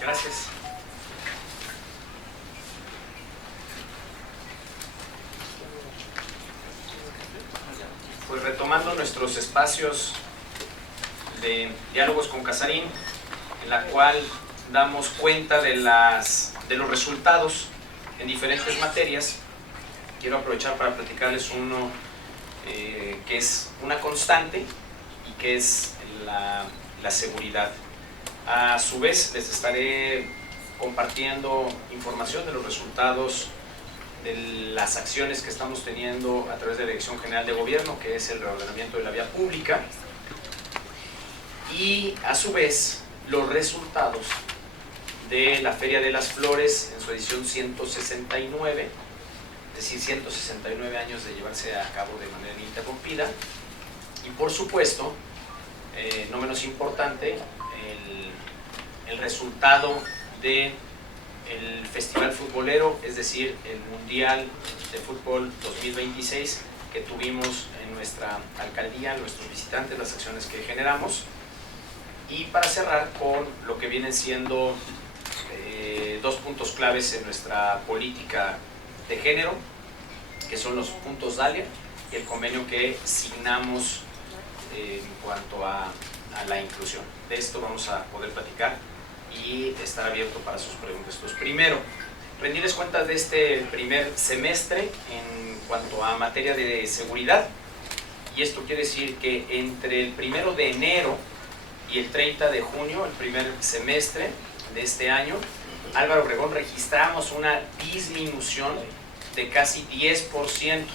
Gracias. Pues retomando nuestros espacios de diálogos con Casarín, en la cual damos cuenta de los resultados en diferentes materias, quiero aprovechar para platicarles uno que es una constante y que es la seguridad. A su vez les estaré compartiendo información de los resultados de las acciones que estamos teniendo a través de la Dirección General de Gobierno, que es el reordenamiento de la vía pública, y a su vez los resultados de la Feria de las Flores en su edición 169, es decir, 169 años de llevarse a cabo de manera ininterrumpida, y por supuesto, no menos importante, el resultado del Festival Futbolero, es decir, el Mundial de Fútbol 2026 que tuvimos en nuestra alcaldía, nuestros visitantes, las acciones que generamos. Y para cerrar con lo que vienen siendo dos puntos claves en nuestra política de género, que son los puntos DALIA y el convenio que signamos en cuanto a la inclusión. De esto vamos a poder platicar y estar abierto para sus preguntas. Pues primero, rendirles cuentas de este primer semestre en cuanto a materia de seguridad, y esto quiere decir que entre el 1 de enero y el 30 de junio, el primer semestre de este año, Álvaro Obregón registramos una disminución de casi 10%. ¿Escuchan?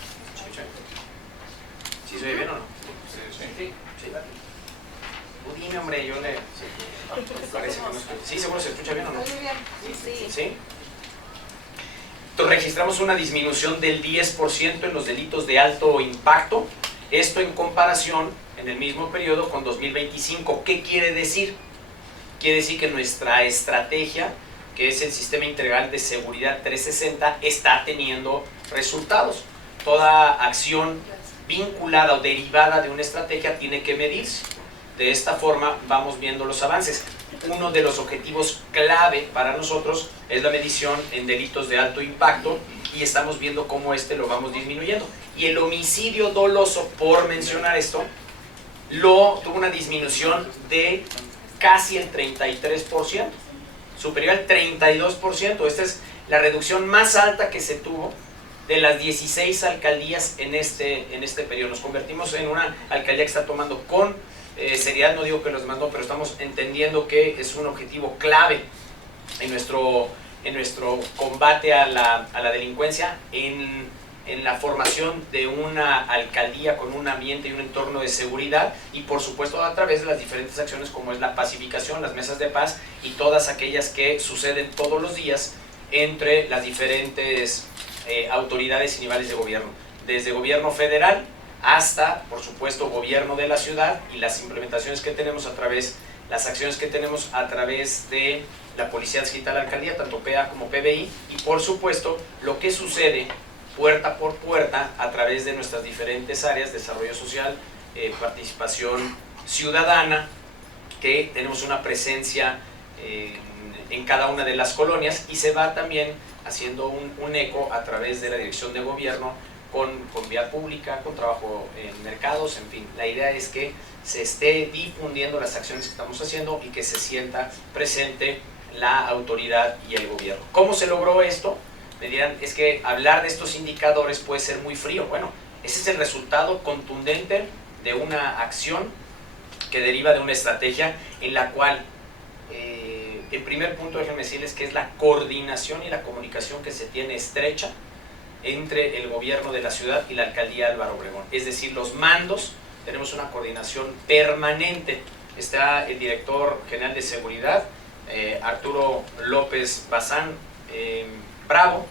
¿Sí se oye bien o no? Sí. Dime, hombre, yo le... Parece que no escucha. ¿Sí, seguro se escucha bien o no? Muy bien. ¿Sí? Entonces registramos una disminución del 10% en los delitos de alto impacto. Esto en comparación en el mismo periodo con 2025. ¿Qué quiere decir? Quiere decir que nuestra estrategia, que es el Sistema Integral de Seguridad 360, está teniendo resultados. Toda acción vinculada o derivada de una estrategia tiene que medirse. De esta forma vamos viendo los avances. Uno de los objetivos clave para nosotros es la medición en delitos de alto impacto, y estamos viendo cómo lo vamos disminuyendo. Y el homicidio doloso, por mencionar esto, tuvo una disminución de casi el 33%, superior al 32%. Esta es la reducción más alta que se tuvo de las 16 alcaldías en este periodo. Nos convertimos en una alcaldía que está tomando con seriedad, no digo que los mandó, pero estamos entendiendo que es un objetivo clave en nuestro combate a la delincuencia, en la formación de una alcaldía con un ambiente y un entorno de seguridad, y por supuesto a través de las diferentes acciones como es la pacificación, las mesas de paz y todas aquellas que suceden todos los días entre las diferentes autoridades y niveles de gobierno, desde gobierno federal hasta, por supuesto, gobierno de la ciudad, y las implementaciones que tenemos las acciones que tenemos a través de la Policía Digital Alcaldía, tanto PA como PBI, y por supuesto lo que sucede puerta por puerta a través de nuestras diferentes áreas, desarrollo social, participación ciudadana, que tenemos una presencia en cada una de las colonias, y se va también haciendo un eco a través de la dirección de gobierno con vía pública, con trabajo en mercados, en fin. La idea es que se esté difundiendo las acciones que estamos haciendo y que se sienta presente la autoridad y el gobierno. ¿Cómo se logró esto? Me dirán, es que hablar de estos indicadores puede ser muy frío. Bueno, ese es el resultado contundente de una acción que deriva de una estrategia en la cual, el primer punto, déjenme decirles que es la coordinación y la comunicación que se tiene estrecha entre el gobierno de la ciudad y la alcaldía Álvaro Obregón. Es decir, los mandos, tenemos una coordinación permanente. Está el director general de seguridad, Arturo López Bazán Bravo,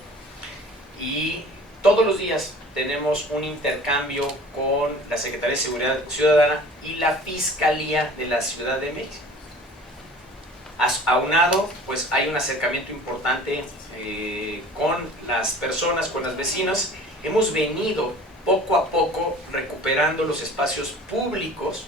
y todos los días tenemos un intercambio con la Secretaría de Seguridad Ciudadana y la Fiscalía de la Ciudad de México. Aunado, pues hay un acercamiento importante con las personas, con las vecinas. Hemos venido poco a poco recuperando los espacios públicos,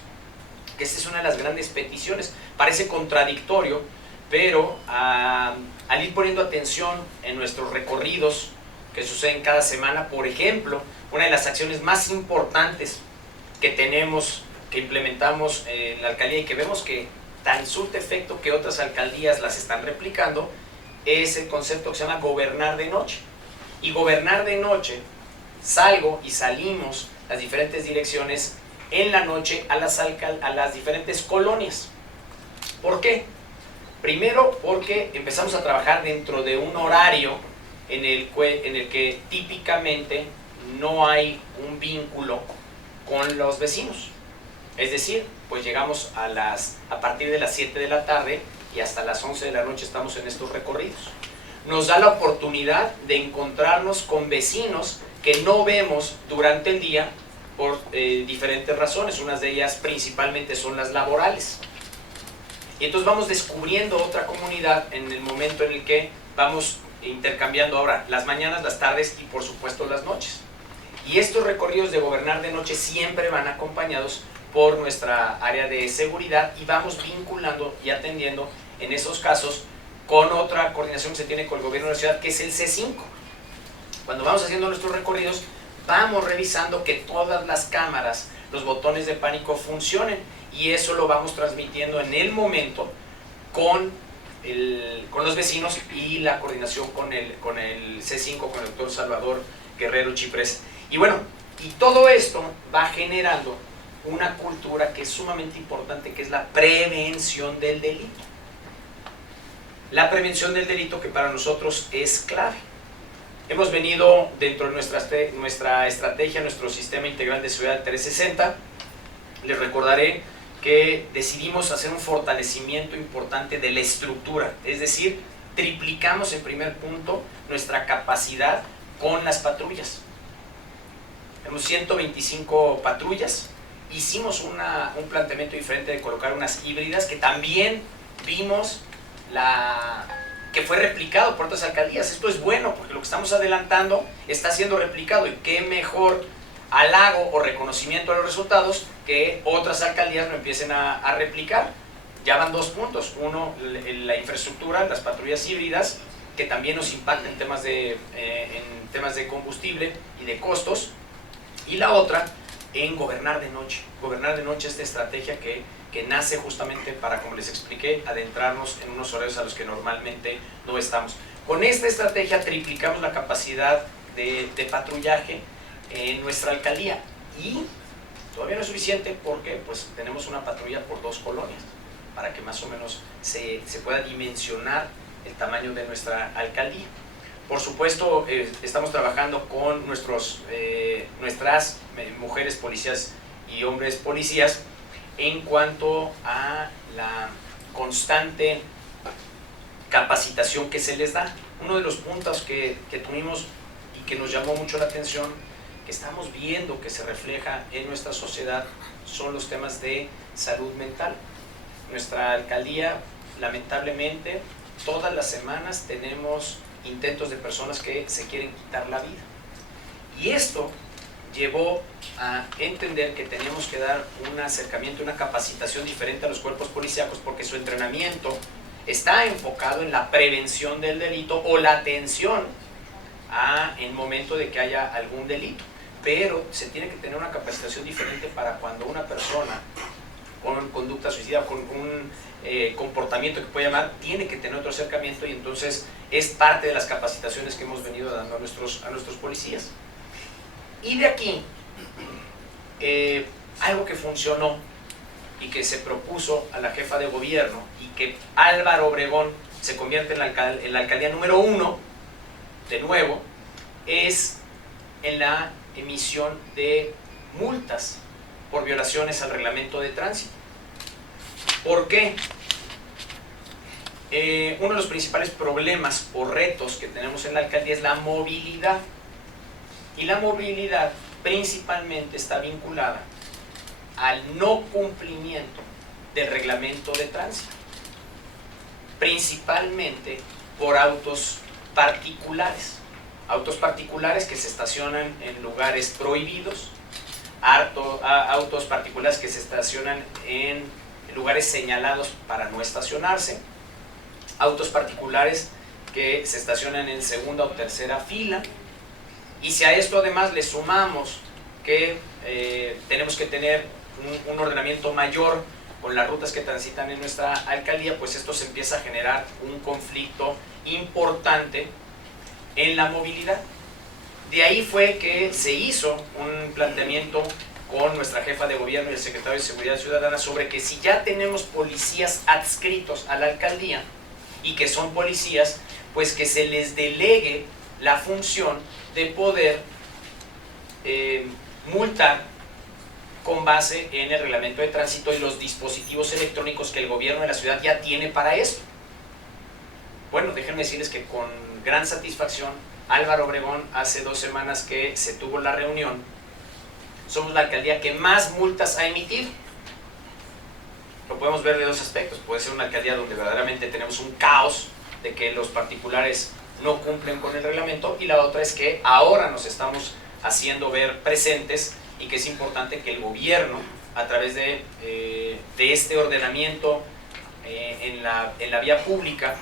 que esta es una de las grandes peticiones. Parece contradictorio, pero al ir poniendo atención en nuestros recorridos que suceden cada semana, por ejemplo, una de las acciones más importantes que tenemos, que implementamos en la alcaldía y que vemos que tan surte efecto que otras alcaldías las están replicando, es el concepto que se llama gobernar de noche. Y gobernar de noche, salgo y salimos las diferentes direcciones en la noche a las diferentes colonias. ¿Por qué? Primero, porque empezamos a trabajar dentro de un horario en el que típicamente no hay un vínculo con los vecinos. Es decir, pues llegamos a partir de las 7 de la tarde y hasta las 11 de la noche estamos en estos recorridos. Nos da la oportunidad de encontrarnos con vecinos que no vemos durante el día por diferentes razones. Unas de ellas principalmente son las laborales. Y entonces vamos descubriendo otra comunidad en el momento en el que vamos intercambiando ahora las mañanas, las tardes y por supuesto las noches. Y estos recorridos de gobernar de noche siempre van acompañados por nuestra área de seguridad y vamos vinculando y atendiendo en esos casos con otra coordinación que se tiene con el gobierno de la ciudad, que es el C5. Cuando vamos haciendo nuestros recorridos, vamos revisando que todas las cámaras, los botones de pánico funcionen, y eso lo vamos transmitiendo en el momento con los vecinos y la coordinación con el C5, con el doctor Salvador Guerrero Chiprés. Y bueno, y todo esto va generando una cultura que es sumamente importante, que es la prevención del delito. La prevención del delito, que para nosotros es clave. Hemos venido dentro de nuestra estrategia, nuestro sistema integral de seguridad 360. Les recordaré que decidimos hacer un fortalecimiento importante de la estructura, es decir, triplicamos en primer punto nuestra capacidad con las patrullas. Tenemos 125 patrullas, hicimos un planteamiento diferente de colocar unas híbridas que también vimos que fue replicado por otras alcaldías. Esto es bueno porque lo que estamos adelantando está siendo replicado, y qué mejor halago o reconocimiento de los resultados que otras alcaldías lo empiecen a replicar. Ya van 2 puntos: uno, la infraestructura, las patrullas híbridas, que también nos impactan en temas de combustible y de costos, y la otra en gobernar de noche. Gobernar de noche, esta estrategia que nace justamente para, como les expliqué, adentrarnos en unos horarios a los que normalmente no estamos. Con esta estrategia triplicamos la capacidad de patrullaje en nuestra alcaldía, y todavía no es suficiente porque pues tenemos una patrulla por 2 colonias, para que más o menos se pueda dimensionar el tamaño de nuestra alcaldía. Por supuesto, estamos trabajando con nuestras mujeres policías y hombres policías en cuanto a la constante capacitación que se les da. Uno de los puntos que tuvimos y que nos llamó mucho la atención, que estamos viendo que se refleja en nuestra sociedad, son los temas de salud mental. Nuestra alcaldía, lamentablemente, todas las semanas tenemos intentos de personas que se quieren quitar la vida. Y esto llevó a entender que teníamos que dar un acercamiento, una capacitación diferente a los cuerpos policíacos, porque su entrenamiento está enfocado en la prevención del delito o la atención en momento de que haya algún delito. Pero se tiene que tener una capacitación diferente para cuando una persona con conducta suicida, con un comportamiento que puede llamar, tiene que tener otro acercamiento, y entonces es parte de las capacitaciones que hemos venido dando a nuestros policías. Y de aquí, algo que funcionó y que se propuso a la jefa de gobierno, y que Álvaro Obregón se convierte en la alcaldía número 1, de nuevo, es en la emisión de multas por violaciones al reglamento de tránsito. ¿Por qué? Uno de los principales problemas o retos que tenemos en la alcaldía es la movilidad. Y la movilidad principalmente está vinculada al no cumplimiento del reglamento de tránsito, principalmente por autos particulares que se estacionan en lugares prohibidos, autos particulares que se estacionan en lugares señalados para no estacionarse, autos particulares que se estacionan en segunda o tercera fila, y si a esto además le sumamos que tenemos que tener un ordenamiento mayor con las rutas que transitan en nuestra alcaldía, pues esto se empieza a generar un conflicto importante en la movilidad. De ahí fue que se hizo un planteamiento con nuestra jefa de gobierno y el secretario de Seguridad Ciudadana sobre que si ya tenemos policías adscritos a la alcaldía y que son policías, pues que se les delegue la función de poder multar con base en el reglamento de tránsito y los dispositivos electrónicos que el gobierno de la ciudad ya tiene para esto. Bueno, déjenme decirles que con gran satisfacción, Álvaro Obregón, hace 2 semanas que se tuvo la reunión, somos la alcaldía que más multas ha emitido. Lo podemos ver de 2 aspectos. Puede ser una alcaldía donde verdaderamente tenemos un caos de que los particulares no cumplen con el reglamento, y la otra es que ahora nos estamos haciendo ver presentes y que es importante que el gobierno, a través de este ordenamiento en la vía pública,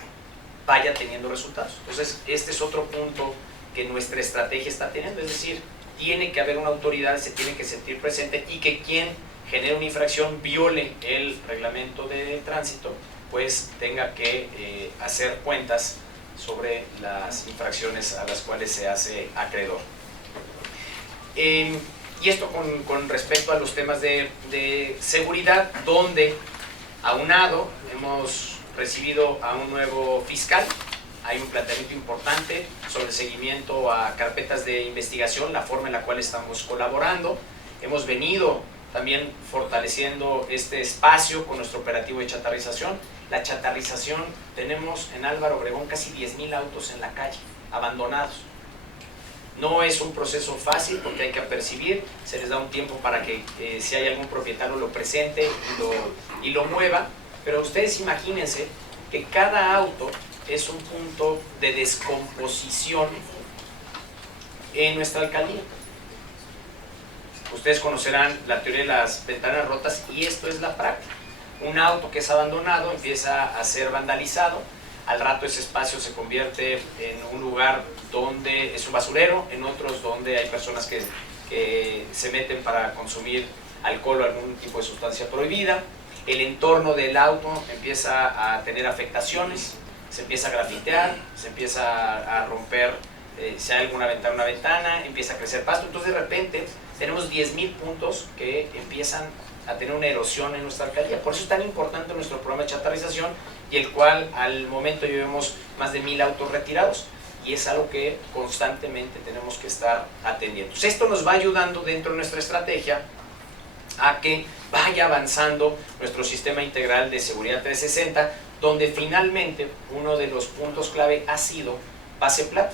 vaya teniendo resultados. Entonces, este es otro punto que nuestra estrategia está teniendo, es decir, tiene que haber una autoridad, se tiene que sentir presente, y que quien genere una infracción, viole el reglamento de tránsito, pues tenga que hacer cuentas sobre las infracciones a las cuales se hace acreedor. Y esto con respecto a los temas de seguridad, donde aunado hemos recibido a un nuevo fiscal. Hay un planteamiento importante sobre el seguimiento a carpetas de investigación, la forma en la cual estamos colaborando. Hemos venido también fortaleciendo este espacio con nuestro operativo de chatarrización. La chatarrización, tenemos en Álvaro Obregón casi 10,000 autos en la calle, abandonados. No es un proceso fácil porque hay que apercibir, se les da un tiempo para que si hay algún propietario lo presente y lo mueva, pero ustedes imagínense que cada auto es un punto de descomposición en nuestra alcaldía. Ustedes conocerán la teoría de las ventanas rotas, y esto es la práctica. Un auto que es abandonado empieza a ser vandalizado, al rato ese espacio se convierte en un lugar donde es un basurero, en otros donde hay personas que se meten para consumir alcohol o algún tipo de sustancia prohibida. El entorno del auto empieza a tener afectaciones, se empieza a grafitear, se empieza a romper, si hay alguna ventana, una ventana, empieza a crecer pasto. Entonces de repente tenemos 10,000 puntos que empiezan a tener una erosión en nuestra alcaldía. Por eso es tan importante nuestro programa de chatarrización, y el cual al momento llevamos más de 1,000 autos retirados, y es algo que constantemente tenemos que estar atendiendo. Entonces, esto nos va ayudando dentro de nuestra estrategia a que vaya avanzando nuestro sistema integral de seguridad 360, donde finalmente uno de los puntos clave ha sido Base Plata.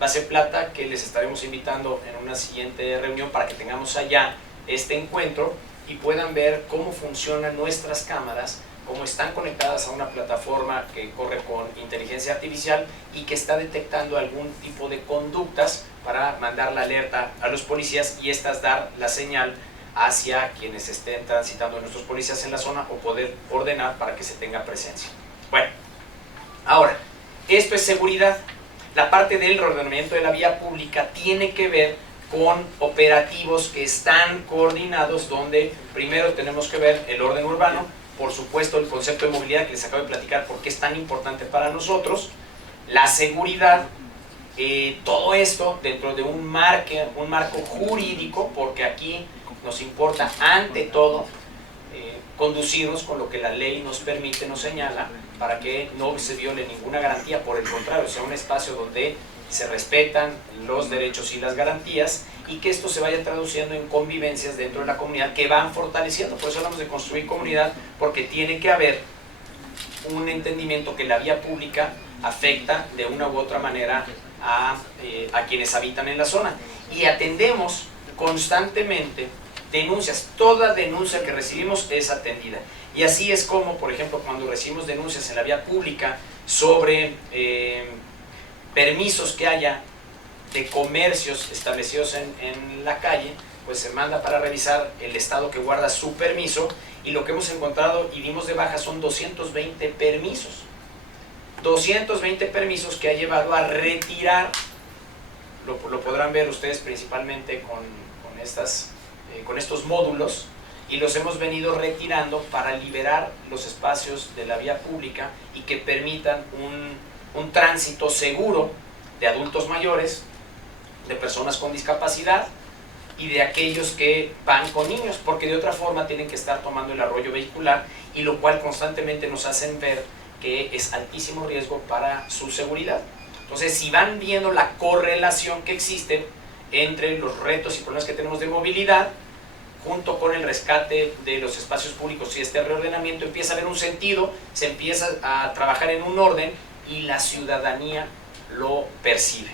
Base Plata, que les estaremos invitando en una siguiente reunión para que tengamos allá este encuentro y puedan ver cómo funcionan nuestras cámaras, cómo están conectadas a una plataforma que corre con inteligencia artificial y que está detectando algún tipo de conductas para mandar la alerta a los policías, y estas dar la señal hacia quienes estén transitando nuestros policías en la zona, o poder ordenar para que se tenga presencia. Bueno, ahora, esto es seguridad. La parte del reordenamiento de la vía pública tiene que ver con operativos que están coordinados, donde primero tenemos que ver el orden urbano, por supuesto el concepto de movilidad que les acabo de platicar porque es tan importante para nosotros, la seguridad, todo esto dentro de un marco jurídico, porque aquí nos importa ante todo conducirnos con lo que la ley nos permite, nos señala, para que no se viole ninguna garantía, por el contrario, sea un espacio donde se respetan los derechos y las garantías, y que esto se vaya traduciendo en convivencias dentro de la comunidad que van fortaleciendo. Por eso hablamos de construir comunidad, porque tiene que haber un entendimiento que la vía pública afecta de una u otra manera a quienes habitan en la zona, y atendemos constantemente denuncias. Toda denuncia que recibimos es atendida, y así es como, por ejemplo, cuando recibimos denuncias en la vía pública sobre permisos que haya de comercios establecidos en la calle, pues se manda para revisar el estado que guarda su permiso, y lo que hemos encontrado y dimos de baja son 220 permisos. 220 permisos que ha llevado a retirar, lo podrán ver ustedes principalmente con estos módulos, y los hemos venido retirando para liberar los espacios de la vía pública y que permitan un tránsito seguro de adultos mayores, de personas con discapacidad y de aquellos que van con niños, porque de otra forma tienen que estar tomando el arroyo vehicular, y lo cual constantemente nos hacen ver que es altísimo riesgo para su seguridad. Entonces, si van viendo la correlación que existe entre los retos y problemas que tenemos de movilidad, junto con el rescate de los espacios públicos y este reordenamiento, empieza a haber un sentido, se empieza a trabajar en un orden y la ciudadanía lo percibe.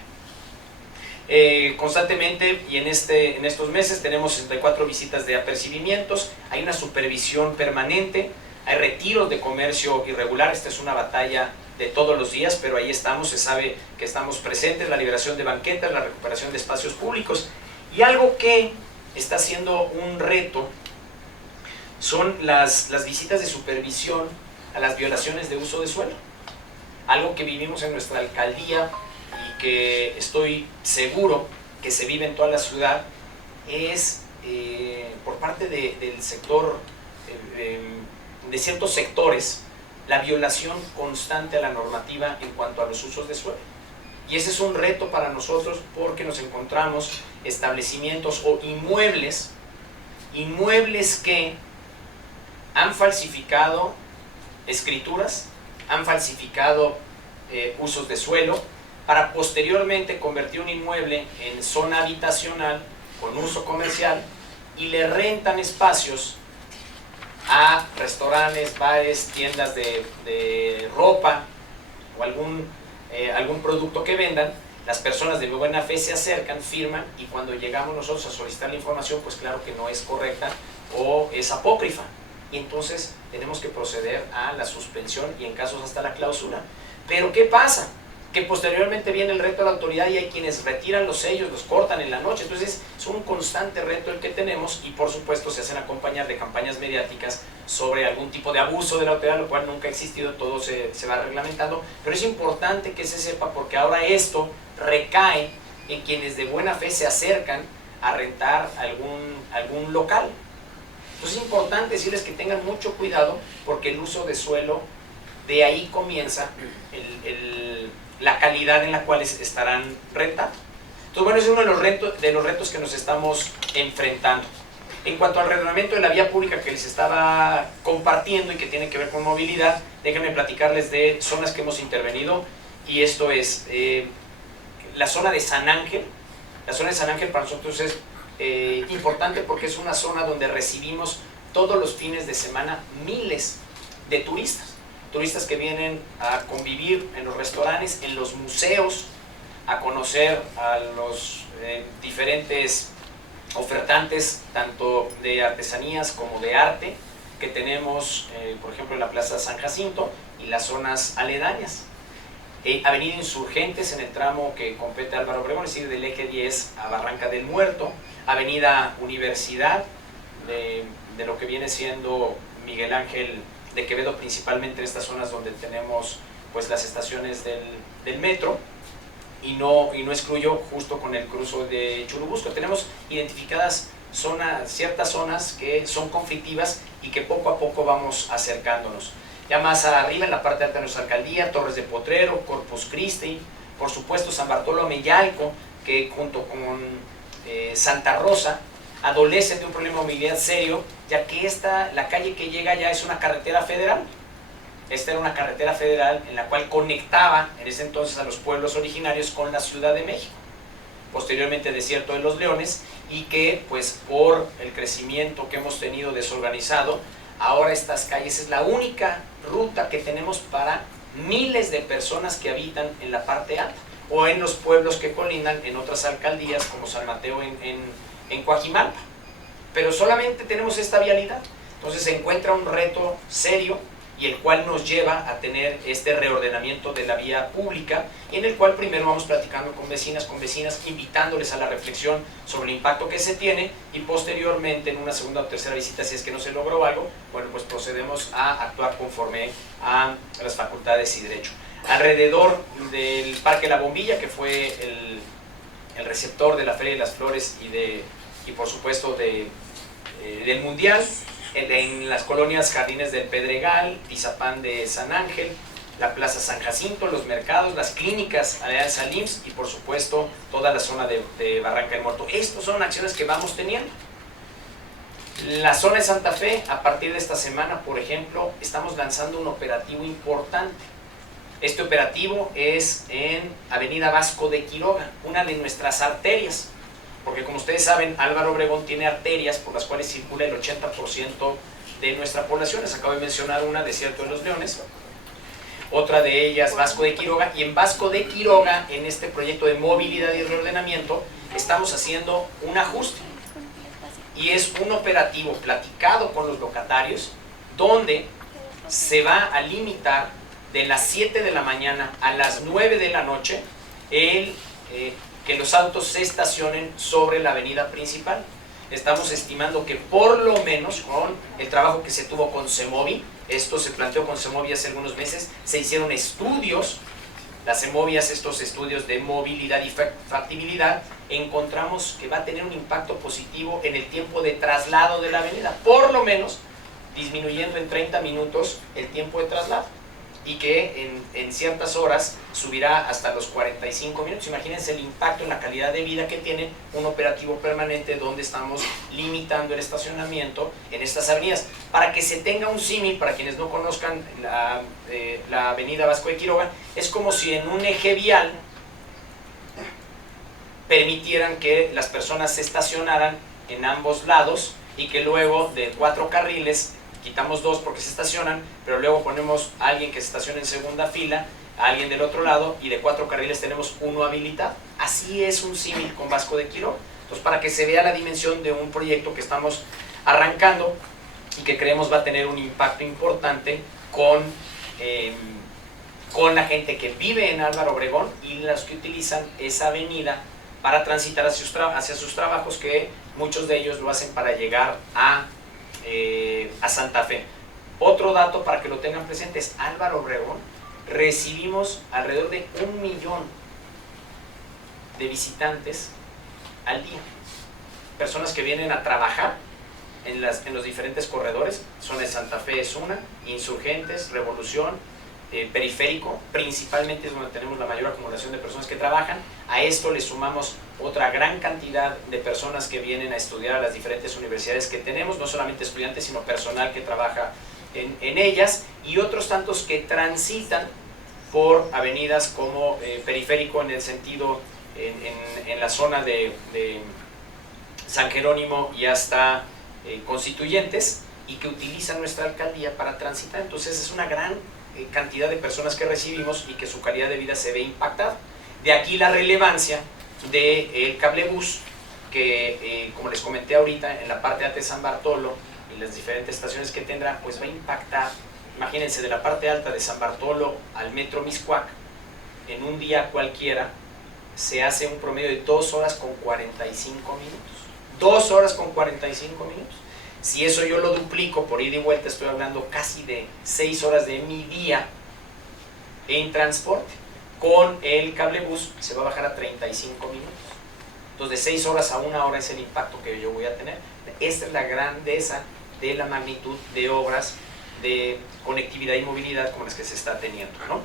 Constantemente y en estos meses tenemos 64 visitas de apercibimientos, hay una supervisión permanente, hay retiros de comercio irregular. Esta es una batalla de todos los días, pero ahí estamos, se sabe que estamos presentes, la liberación de banquetas, la recuperación de espacios públicos. Y algo que está siendo un reto son las visitas de supervisión a las violaciones de uso de suelo. Algo que vivimos en nuestra alcaldía y que estoy seguro que se vive en toda la ciudad es por parte del sector, de ciertos sectores, la violación constante a la normativa en cuanto a los usos de suelo. Y ese es un reto para nosotros porque nos encontramos establecimientos o inmuebles que han falsificado escrituras, han falsificado usos de suelo, para posteriormente convertir un inmueble en zona habitacional con uso comercial y le rentan espacios a restaurantes, bares, tiendas de ropa o algún producto que vendan. Las personas de buena fe se acercan, firman, y cuando llegamos nosotros a solicitar la información, pues claro que no es correcta o es apócrifa, y entonces tenemos que proceder a la suspensión y en casos hasta la clausura. Pero ¿qué pasa? Que posteriormente viene el reto de la autoridad y hay quienes retiran los sellos, los cortan en la noche. Entonces es un constante reto el que tenemos, y por supuesto se hacen acompañar de campañas mediáticas sobre algún tipo de abuso de la autoridad, lo cual nunca ha existido, todo se va reglamentando, pero es importante que se sepa, porque ahora esto recae en quienes de buena fe se acercan a rentar algún local. Entonces es importante decirles que tengan mucho cuidado, porque el uso de suelo, de ahí comienza la calidad en la cual estarán rentando. Entonces, bueno, es uno de los retos que nos estamos enfrentando. En cuanto al reordenamiento de la vía pública que les estaba compartiendo y que tiene que ver con movilidad, déjenme platicarles de zonas que hemos intervenido, y esto es la zona de San Ángel. La zona de San Ángel para nosotros es importante porque es una zona donde recibimos todos los fines de semana miles de turistas que vienen a convivir en los restaurantes, en los museos, a conocer a los diferentes ofertantes, tanto de artesanías como de arte, que tenemos, por ejemplo, en la Plaza San Jacinto y las zonas aledañas. Avenida Insurgentes, en el tramo que compete a Álvaro Obregón, es decir, del eje 10 a Barranca del Muerto. Avenida Universidad, de lo que viene siendo Miguel Ángel de Quevedo, principalmente en estas zonas donde tenemos pues las estaciones del metro, y no excluyo justo con el cruce de Churubusco. Tenemos identificadas ciertas zonas que son conflictivas y que poco a poco vamos acercándonos. Ya más arriba, en la parte alta de nuestra alcaldía, Torres de Potrero, Corpus Christi, por supuesto San Bartolo Meyalco, que junto con Santa Rosa adolecen de un problema de movilidad serio, ya que la calle que llega ya es una carretera federal. Esta era una carretera federal en la cual conectaba en ese entonces a los pueblos originarios con la Ciudad de México, posteriormente Desierto de los Leones, y que pues por el crecimiento que hemos tenido desorganizado, ahora estas calles es la única ruta que tenemos para miles de personas que habitan en la parte alta o en los pueblos que colindan en otras alcaldías como San Mateo en Coajimalpa. Pero solamente tenemos esta vialidad. Entonces se encuentra un reto serio, y el cual nos lleva a tener este reordenamiento de la vía pública, en el cual primero vamos platicando con vecinas, invitándoles a la reflexión sobre el impacto que se tiene, y posteriormente en una segunda o tercera visita, si es que no se logró algo, bueno, pues procedemos a actuar conforme a las facultades y derecho. alrededor del Parque La Bombilla, que fue el receptor de la Feria de las Flores y por supuesto del Mundial, en las colonias Jardines del Pedregal, Tizapán de San Ángel, la Plaza San Jacinto, los mercados, las clínicas aledañas al IMSS y por supuesto toda la zona de Barranca del Muerto. Estas son acciones que vamos teniendo. La zona de Santa Fe, a partir de esta semana, por ejemplo, estamos lanzando un operativo importante. Este operativo es en Avenida Vasco de Quiroga, una de nuestras arterias, porque como ustedes saben, Álvaro Obregón tiene arterias por las cuales circula el 80% de nuestra población. Les acabo de mencionar una, Desierto de los Leones, otra de ellas Vasco de Quiroga, y en Vasco de Quiroga, en este proyecto de movilidad y reordenamiento, estamos haciendo un ajuste, y es un operativo platicado con los locatarios, donde se va a limitar de las 7 de la mañana a las 9 de la noche que los autos se estacionen sobre la avenida principal. Estamos estimando que por lo menos con el trabajo que se tuvo con CEMOVI, esto se planteó con CEMOVI hace algunos meses, se hicieron estudios, las CEMOVIas, estos estudios de movilidad y factibilidad, encontramos que va a tener un impacto positivo en el tiempo de traslado de la avenida, por lo menos disminuyendo en 30 minutos el tiempo de traslado, y que en ciertas horas subirá hasta los 45 minutos. Imagínense el impacto en la calidad de vida que tiene un operativo permanente donde estamos limitando el estacionamiento en estas avenidas. Para que se tenga un símil, para quienes no conozcan la avenida Vasco de Quiroga, es como si en un eje vial permitieran que las personas se estacionaran en ambos lados y que luego de 4 carriles quitamos 2 porque se estacionan, pero luego ponemos a alguien que se estaciona en segunda fila, a alguien del otro lado, y de 4 carriles tenemos 1 habilitado. Así es un símil con Vasco de Quiroga. Entonces, para que se vea la dimensión de un proyecto que estamos arrancando y que creemos va a tener un impacto importante con la gente que vive en Álvaro Obregón y los que utilizan esa avenida para transitar hacia sus trabajos, que muchos de ellos lo hacen para llegar a Santa Fe. Otro dato para que lo tengan presente es Álvaro Obregón. Recibimos alrededor de 1 millón de visitantes al día, personas que vienen a trabajar en los diferentes corredores. Zona de Santa Fe es una, Insurgentes, Revolución, Periférico, principalmente es donde tenemos la mayor acumulación de personas que trabajan. A esto le sumamos otra gran cantidad de personas que vienen a estudiar a las diferentes universidades que tenemos, no solamente estudiantes, sino personal que trabaja en ellas, y otros tantos que transitan por avenidas como Periférico, en el sentido, en la zona de San Jerónimo y hasta Constituyentes, y que utilizan nuestra alcaldía para transitar. Entonces es una gran cantidad de personas que recibimos y que su calidad de vida se ve impactada. De aquí la relevancia del cablebús, que como les comenté ahorita, en la parte alta de San Bartolo y las diferentes estaciones que tendrá, pues va a impactar. Imagínense, de la parte alta de San Bartolo al metro Miscuac, en un día cualquiera se hace un promedio de 2 horas con 45 minutos. 2 horas con 45 minutos. Si eso yo lo duplico por ida y vuelta, estoy hablando casi de 6 horas de mi día en transporte. Con el cablebús se va a bajar a 35 minutos. Entonces, de 6 horas a 1 hora es el impacto que yo voy a tener. Esta es la grandeza de la magnitud de obras de conectividad y movilidad como las que se está teniendo, ¿no?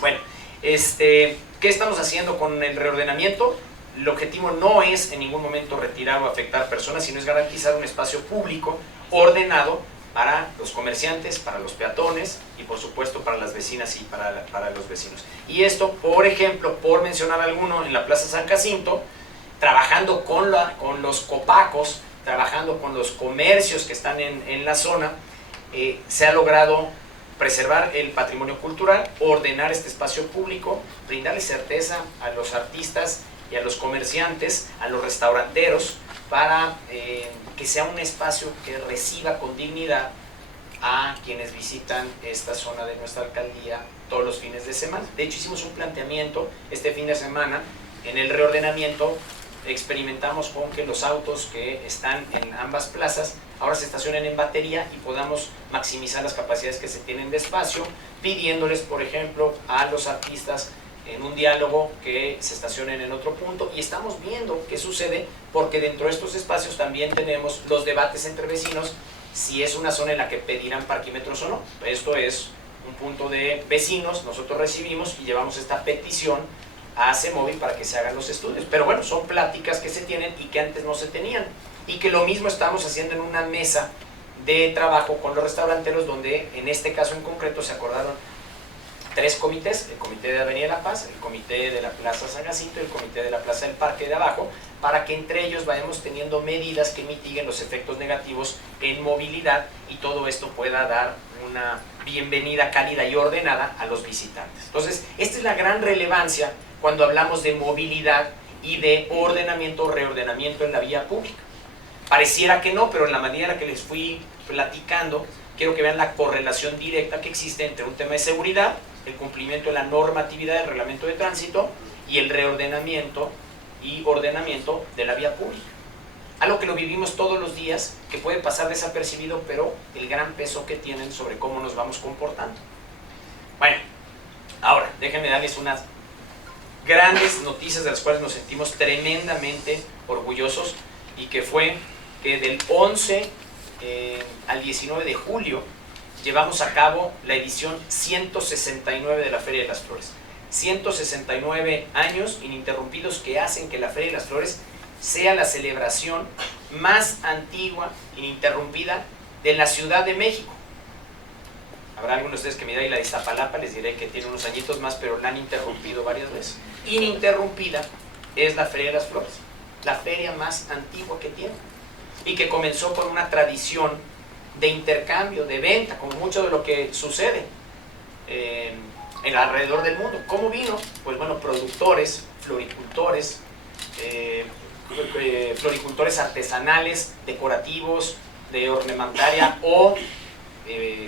Bueno, ¿qué estamos haciendo con el reordenamiento? El objetivo no es en ningún momento retirar o afectar personas, sino es garantizar un espacio público ordenado para los comerciantes, para los peatones y por supuesto para las vecinas y para los vecinos. Y esto, por ejemplo, por mencionar alguno, en la Plaza San Jacinto, trabajando con los copacos, trabajando con los comercios que están en la zona, se ha logrado preservar el patrimonio cultural, ordenar este espacio público, brindarle certeza a los artistas y a los comerciantes, a los restauranteros, para que sea un espacio que reciba con dignidad a quienes visitan esta zona de nuestra alcaldía todos los fines de semana. De hecho, hicimos un planteamiento este fin de semana en el reordenamiento experimentamos con que los autos que están en ambas plazas ahora se estacionen en batería y podamos maximizar las capacidades que se tienen de espacio, pidiéndoles, por ejemplo, a los artistas en un diálogo que se estacionen en otro punto, y estamos viendo qué sucede, porque dentro de estos espacios también tenemos los debates entre vecinos, si es una zona en la que pedirán parquímetros o no. Esto es un punto de vecinos, nosotros recibimos y llevamos esta petición a CEMOVI para que se hagan los estudios. Pero bueno, son pláticas que se tienen y que antes no se tenían, y que lo mismo estamos haciendo en una mesa de trabajo con los restauranteros, donde en este caso en concreto se acordaron 3 comités: el comité de Avenida La Paz, el comité de la Plaza San Jacinto y el comité de la Plaza del Parque de Abajo, para que entre ellos vayamos teniendo medidas que mitiguen los efectos negativos en movilidad, y todo esto pueda dar una bienvenida cálida y ordenada a los visitantes. Entonces, esta es la gran relevancia cuando hablamos de movilidad y de ordenamiento o reordenamiento en la vía pública. Pareciera que no, pero en la medida en la que les fui platicando, quiero que vean la correlación directa que existe entre un tema de seguridad, el cumplimiento de la normatividad del reglamento de tránsito, y el reordenamiento y ordenamiento de la vía pública. Algo que lo vivimos todos los días, que puede pasar desapercibido, pero el gran peso que tienen sobre cómo nos vamos comportando. Bueno, ahora déjenme darles unas grandes noticias de las cuales nos sentimos tremendamente orgullosos, y que fue que del 11 al 19 de julio llevamos a cabo la edición 169 de la Feria de las Flores. 169 años ininterrumpidos que hacen que la Feria de las Flores sea la celebración más antigua, ininterrumpida, de la Ciudad de México. Habrá algunos de ustedes que me dirán, y la de Iztapalapa, les diré que tiene unos añitos más, pero la han interrumpido varias veces. Ininterrumpida es la Feria de las Flores, la feria más antigua que tiene, y que comenzó con una tradición de intercambio, de venta, como mucho de lo que sucede en alrededor del mundo. ¿Cómo vino? Pues bueno, productores, floricultores, floricultores artesanales, decorativos, de ornamentaria o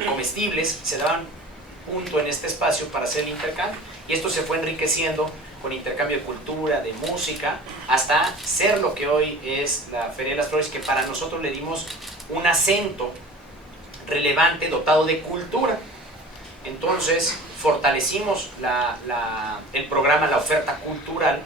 comestibles, se daban punto en este espacio para hacer el intercambio, y esto se fue enriqueciendo con intercambio de cultura, de música, hasta ser lo que hoy es la Feria de las Flores, que para nosotros le dimos un acento relevante, dotado de cultura. Entonces fortalecimos el programa, la oferta cultural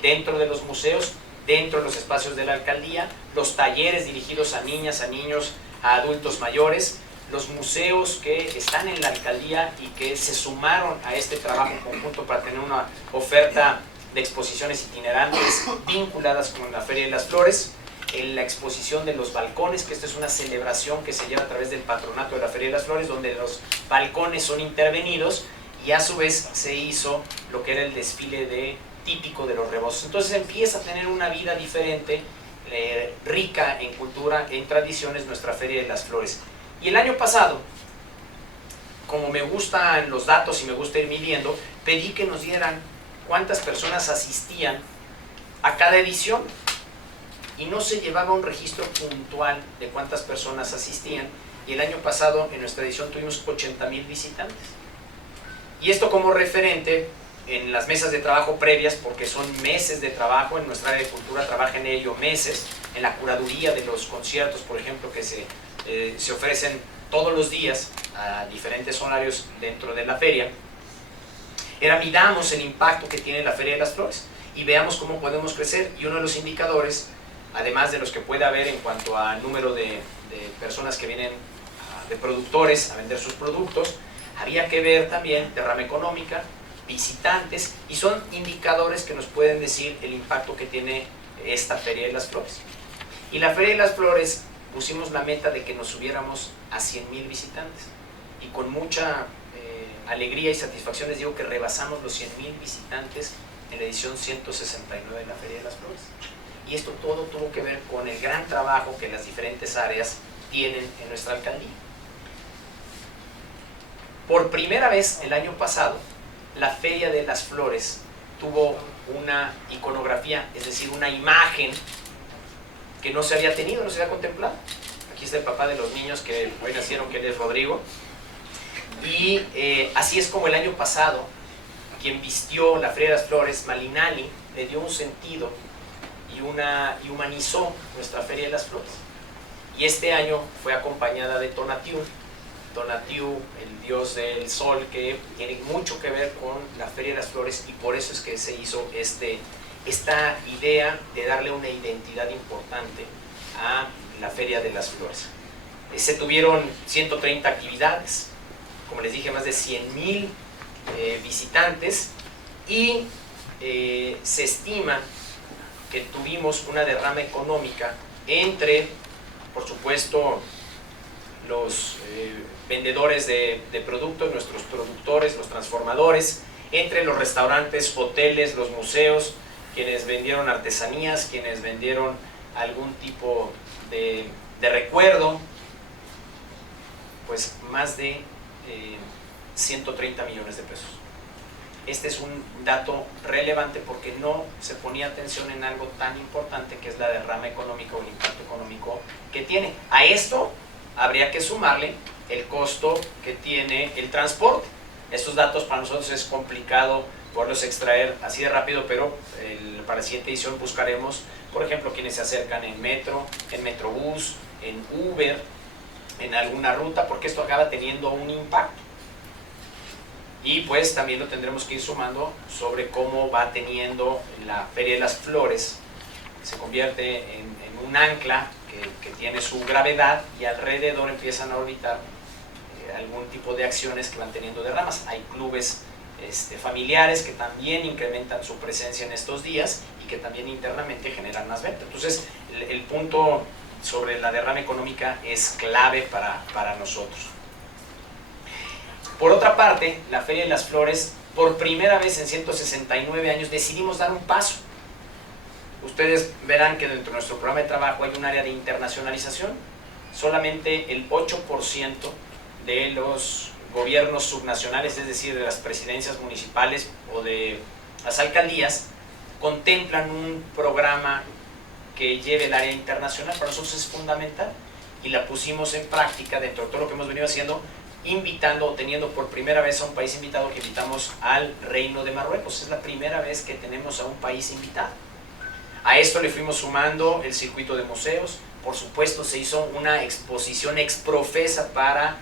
dentro de los museos, dentro de los espacios de la alcaldía, los talleres dirigidos a niñas, a niños, a adultos mayores, los museos que están en la alcaldía y que se sumaron a este trabajo conjunto para tener una oferta de exposiciones itinerantes vinculadas con la Feria de las Flores, en la exposición de los balcones, que esta es una celebración que se lleva a través del patronato de la Feria de las Flores, donde los balcones son intervenidos, y a su vez se hizo lo que era el desfile típico de los rebozos. Entonces empieza a tener una vida diferente, rica en cultura, en tradiciones, nuestra Feria de las Flores. Y el año pasado, como me gustan los datos y me gusta ir midiendo, pedí que nos dieran cuántas personas asistían a cada edición, y no se llevaba un registro puntual de cuántas personas asistían, y el año pasado en nuestra edición tuvimos 80,000 visitantes. Y esto como referente en las mesas de trabajo previas, porque son meses de trabajo, en nuestra área de cultura trabaja en ello meses, en la curaduría de los conciertos, por ejemplo, que se ofrecen todos los días a diferentes horarios dentro de la feria. Midamos el impacto que tiene la Feria de las Flores y veamos cómo podemos crecer, y uno de los indicadores, además de los que puede haber en cuanto al número de personas que vienen, de productores a vender sus productos, había que ver también derrama económica, visitantes, y son indicadores que nos pueden decir el impacto que tiene esta Feria de las Flores. Y la Feria de las Flores pusimos la meta de que nos subiéramos a 100,000 visitantes, y con mucha alegría y satisfacción les digo que rebasamos los 100,000 visitantes en la edición 169 de la Feria de las Flores. Y esto todo tuvo que ver con el gran trabajo que las diferentes áreas tienen en nuestra alcaldía. Por primera vez el año pasado, la Feria de las Flores tuvo una iconografía, es decir, una imagen que no se había tenido, no se había contemplado. Aquí está el papá de los niños que hoy nacieron, que él es Rodrigo. Y así es como el año pasado, quien vistió la Feria de las Flores, Malinali, le dio un sentido y y humanizó nuestra Feria de las Flores. Y este año fue acompañada de Tonatiuh, el dios del sol, que tiene mucho que ver con la Feria de las Flores, y por eso es que se hizo esta idea de darle una identidad importante a la Feria de las Flores. Se tuvieron 130 actividades, como les dije, más de 100,000 visitantes, y se estima que tuvimos una derrama económica entre, por supuesto, los vendedores de productos, nuestros productores, los transformadores, entre los restaurantes, hoteles, los museos, quienes vendieron artesanías, quienes vendieron algún tipo de recuerdo, pues más de 130 millones de pesos. Este es un dato relevante porque no se ponía atención en algo tan importante que es la derrama económica o el impacto económico que tiene. A esto habría que sumarle el costo que tiene el transporte. Estos datos para nosotros es complicado poderlos extraer así de rápido, pero para la siguiente edición buscaremos, por ejemplo, quienes se acercan en metro, en Metrobús, en Uber, en alguna ruta, porque esto acaba teniendo un impacto. Y pues también lo tendremos que ir sumando sobre cómo va teniendo la Feria de las Flores, se convierte en un ancla que tiene su gravedad, y alrededor empiezan a orbitar algún tipo de acciones que van teniendo derramas. Hay clubes familiares que también incrementan su presencia en estos días y que también internamente generan más ventas. Entonces el punto sobre la derrama económica es clave para nosotros. Por otra parte, la Feria de las Flores, por primera vez en 169 años, decidimos dar un paso. Ustedes verán que dentro de nuestro programa de trabajo hay un área de internacionalización. Solamente el 8% de los gobiernos subnacionales, es decir, de las presidencias municipales o de las alcaldías, contemplan un programa que lleve el área internacional. Para nosotros es fundamental y la pusimos en práctica dentro de todo lo que hemos venido haciendo, invitando o teniendo por primera vez a un país invitado, que invitamos al Reino de Marruecos. Es la primera vez que tenemos a un país invitado. A esto le fuimos sumando el circuito de museos. Por supuesto, se hizo una exposición exprofesa para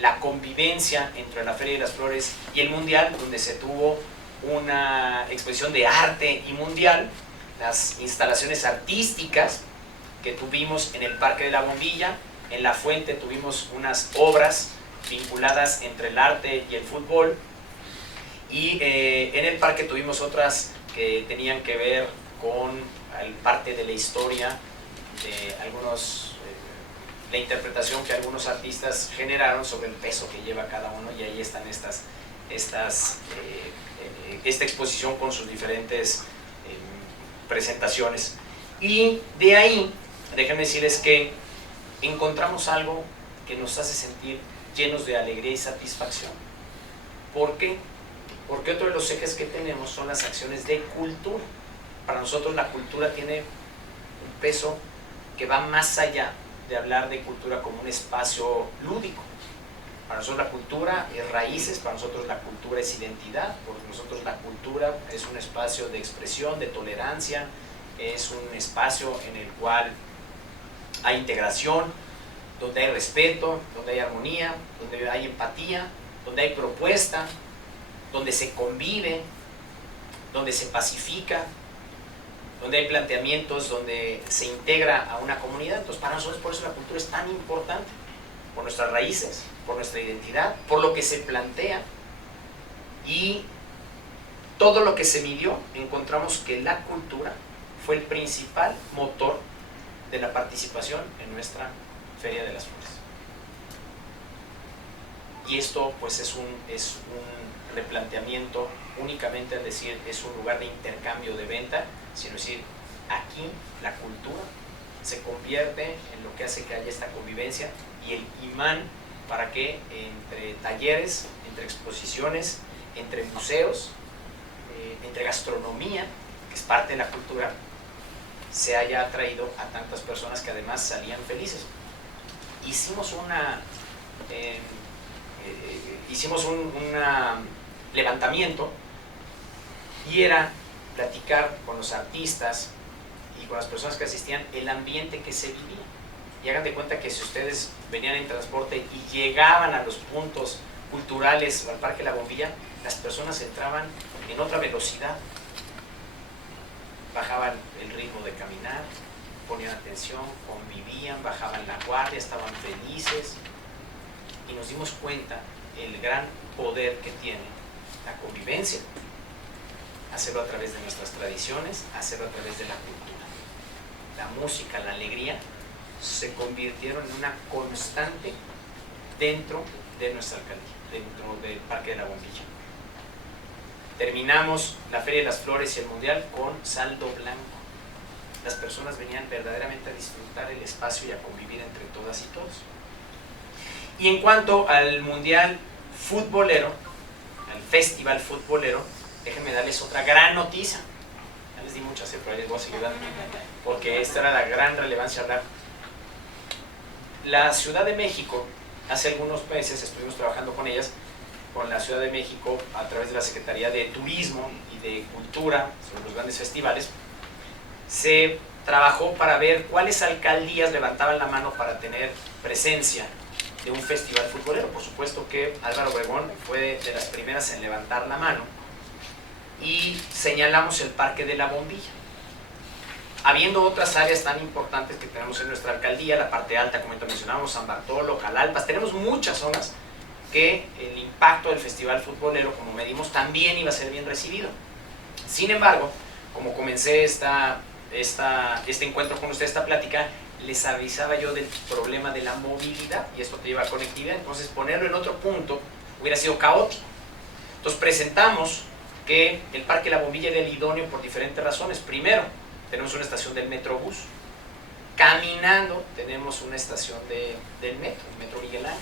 la convivencia entre la Feria de las Flores y el Mundial, donde se tuvo una exposición de arte y mundial, las instalaciones artísticas que tuvimos en el Parque de la Bombilla. En La Fuente tuvimos unas obras vinculadas entre el arte y el fútbol, y en el parque tuvimos otras que tenían que ver con parte de la historia de algunos, la interpretación que algunos artistas generaron sobre el peso que lleva cada uno, y ahí están esta exposición con sus diferentes presentaciones. Y de ahí, déjenme decirles que encontramos algo que nos hace sentir llenos de alegría y satisfacción. ¿Por qué? Porque otro de los ejes que tenemos son las acciones de cultura. Para nosotros la cultura tiene un peso que va más allá de hablar de cultura como un espacio lúdico. Para nosotros la cultura es raíces, para nosotros la cultura es identidad, para nosotros la cultura es un espacio de expresión, de tolerancia, es un espacio en el cual hay integración, donde hay respeto, donde hay armonía, donde hay empatía, donde hay propuesta, donde se convive, donde se pacifica, donde hay planteamientos, donde se integra a una comunidad. Entonces, para nosotros, por eso la cultura es tan importante, por nuestras raíces, por nuestra identidad, por lo que se plantea, y todo lo que se midió, encontramos que la cultura fue el principal motor de la participación en nuestra Feria de las Flores. Y esto pues es un replanteamiento únicamente al decir es un lugar de intercambio de venta, sino decir aquí la cultura se convierte en lo que hace que haya esta convivencia y el imán para que entre talleres, entre exposiciones, entre museos, entre gastronomía, que es parte de la cultura, se haya atraído a tantas personas que además salían felices. Hicimos un levantamiento, y era platicar con los artistas y con las personas que asistían el ambiente que se vivía. Y hagan de cuenta que si ustedes venían en transporte y llegaban a los puntos culturales o al Parque La Bombilla, las personas entraban en otra velocidad, bajaban el ritmo de caminar, ponían atención, convivían, bajaban la guardia, estaban felices, y nos dimos cuenta el gran poder que tiene la convivencia, hacerlo a través de nuestras tradiciones, hacerlo a través de la cultura. La música, la alegría se convirtieron en una constante dentro de nuestra alcaldía, dentro del Parque de la Bombilla. Terminamos la Feria de las Flores y el Mundial con saldo blanco. Las personas venían verdaderamente a disfrutar el espacio y a convivir entre todas y todos. Y en cuanto al Mundial futbolero, al Festival Futbolero, déjenme darles otra gran noticia. Ya les di muchas, pero les voy a seguir dando, porque esta era la gran relevancia hablar. La Ciudad de México, hace algunos meses estuvimos trabajando con ellas, con la Ciudad de México, a través de la Secretaría de Turismo y de Cultura, sobre los grandes festivales. Se trabajó para ver cuáles alcaldías levantaban la mano para tener presencia de un festival futbolero. Por supuesto que Álvaro Obregón fue de las primeras en levantar la mano, y señalamos el Parque de la Bombilla. Habiendo otras áreas tan importantes que tenemos en nuestra alcaldía, la parte alta, como mencionábamos, San Bartolo, Calalpas, tenemos muchas zonas que el impacto del festival futbolero, como medimos, también iba a ser bien recibido. Sin embargo, como comencé este encuentro con ustedes, esta plática, les avisaba yo del problema de la movilidad, y esto te lleva a conectividad. Entonces ponerlo en otro punto hubiera sido caótico. Entonces presentamos que el Parque La Bombilla era el idóneo por diferentes razones. Primero, tenemos una estación del Metrobús. Caminando tenemos una estación del metro, el Metro Miguel Ángel.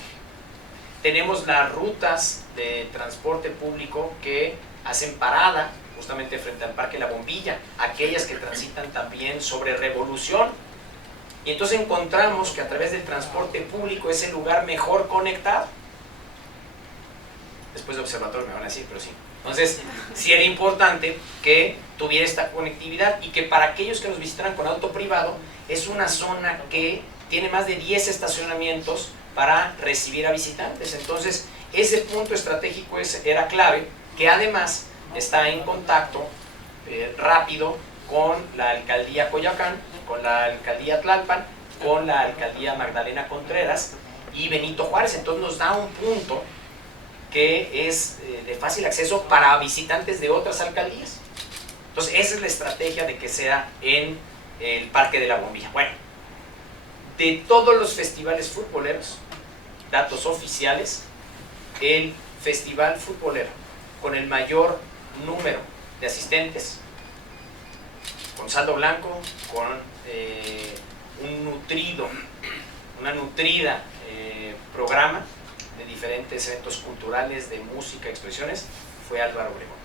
Tenemos las rutas de transporte público que hacen parada justamente frente al Parque La Bombilla, aquellas que transitan también sobre Revolución. Y entonces encontramos que a través del transporte público es el lugar mejor conectado. Después de observatorio me van a decir, pero sí. Entonces, sí era importante que tuviera esta conectividad, y que para aquellos que nos visitaran con auto privado, es una zona que tiene más de 10 estacionamientos para recibir a visitantes. Entonces, ese punto estratégico era clave, que además está en contacto rápido con la alcaldía Coyoacán, con la alcaldía Tlalpan, con la alcaldía Magdalena Contreras y Benito Juárez. Entonces nos da un punto que es de fácil acceso para visitantes de otras alcaldías. Entonces esa es la estrategia de que sea en el Parque de la Bombilla. Bueno, de todos los festivales futboleros, datos oficiales, el festival futbolero con el mayor número de asistentes, con saldo blanco, con una nutrida programa de diferentes eventos culturales, de música, expresiones, fue Álvaro Obregón.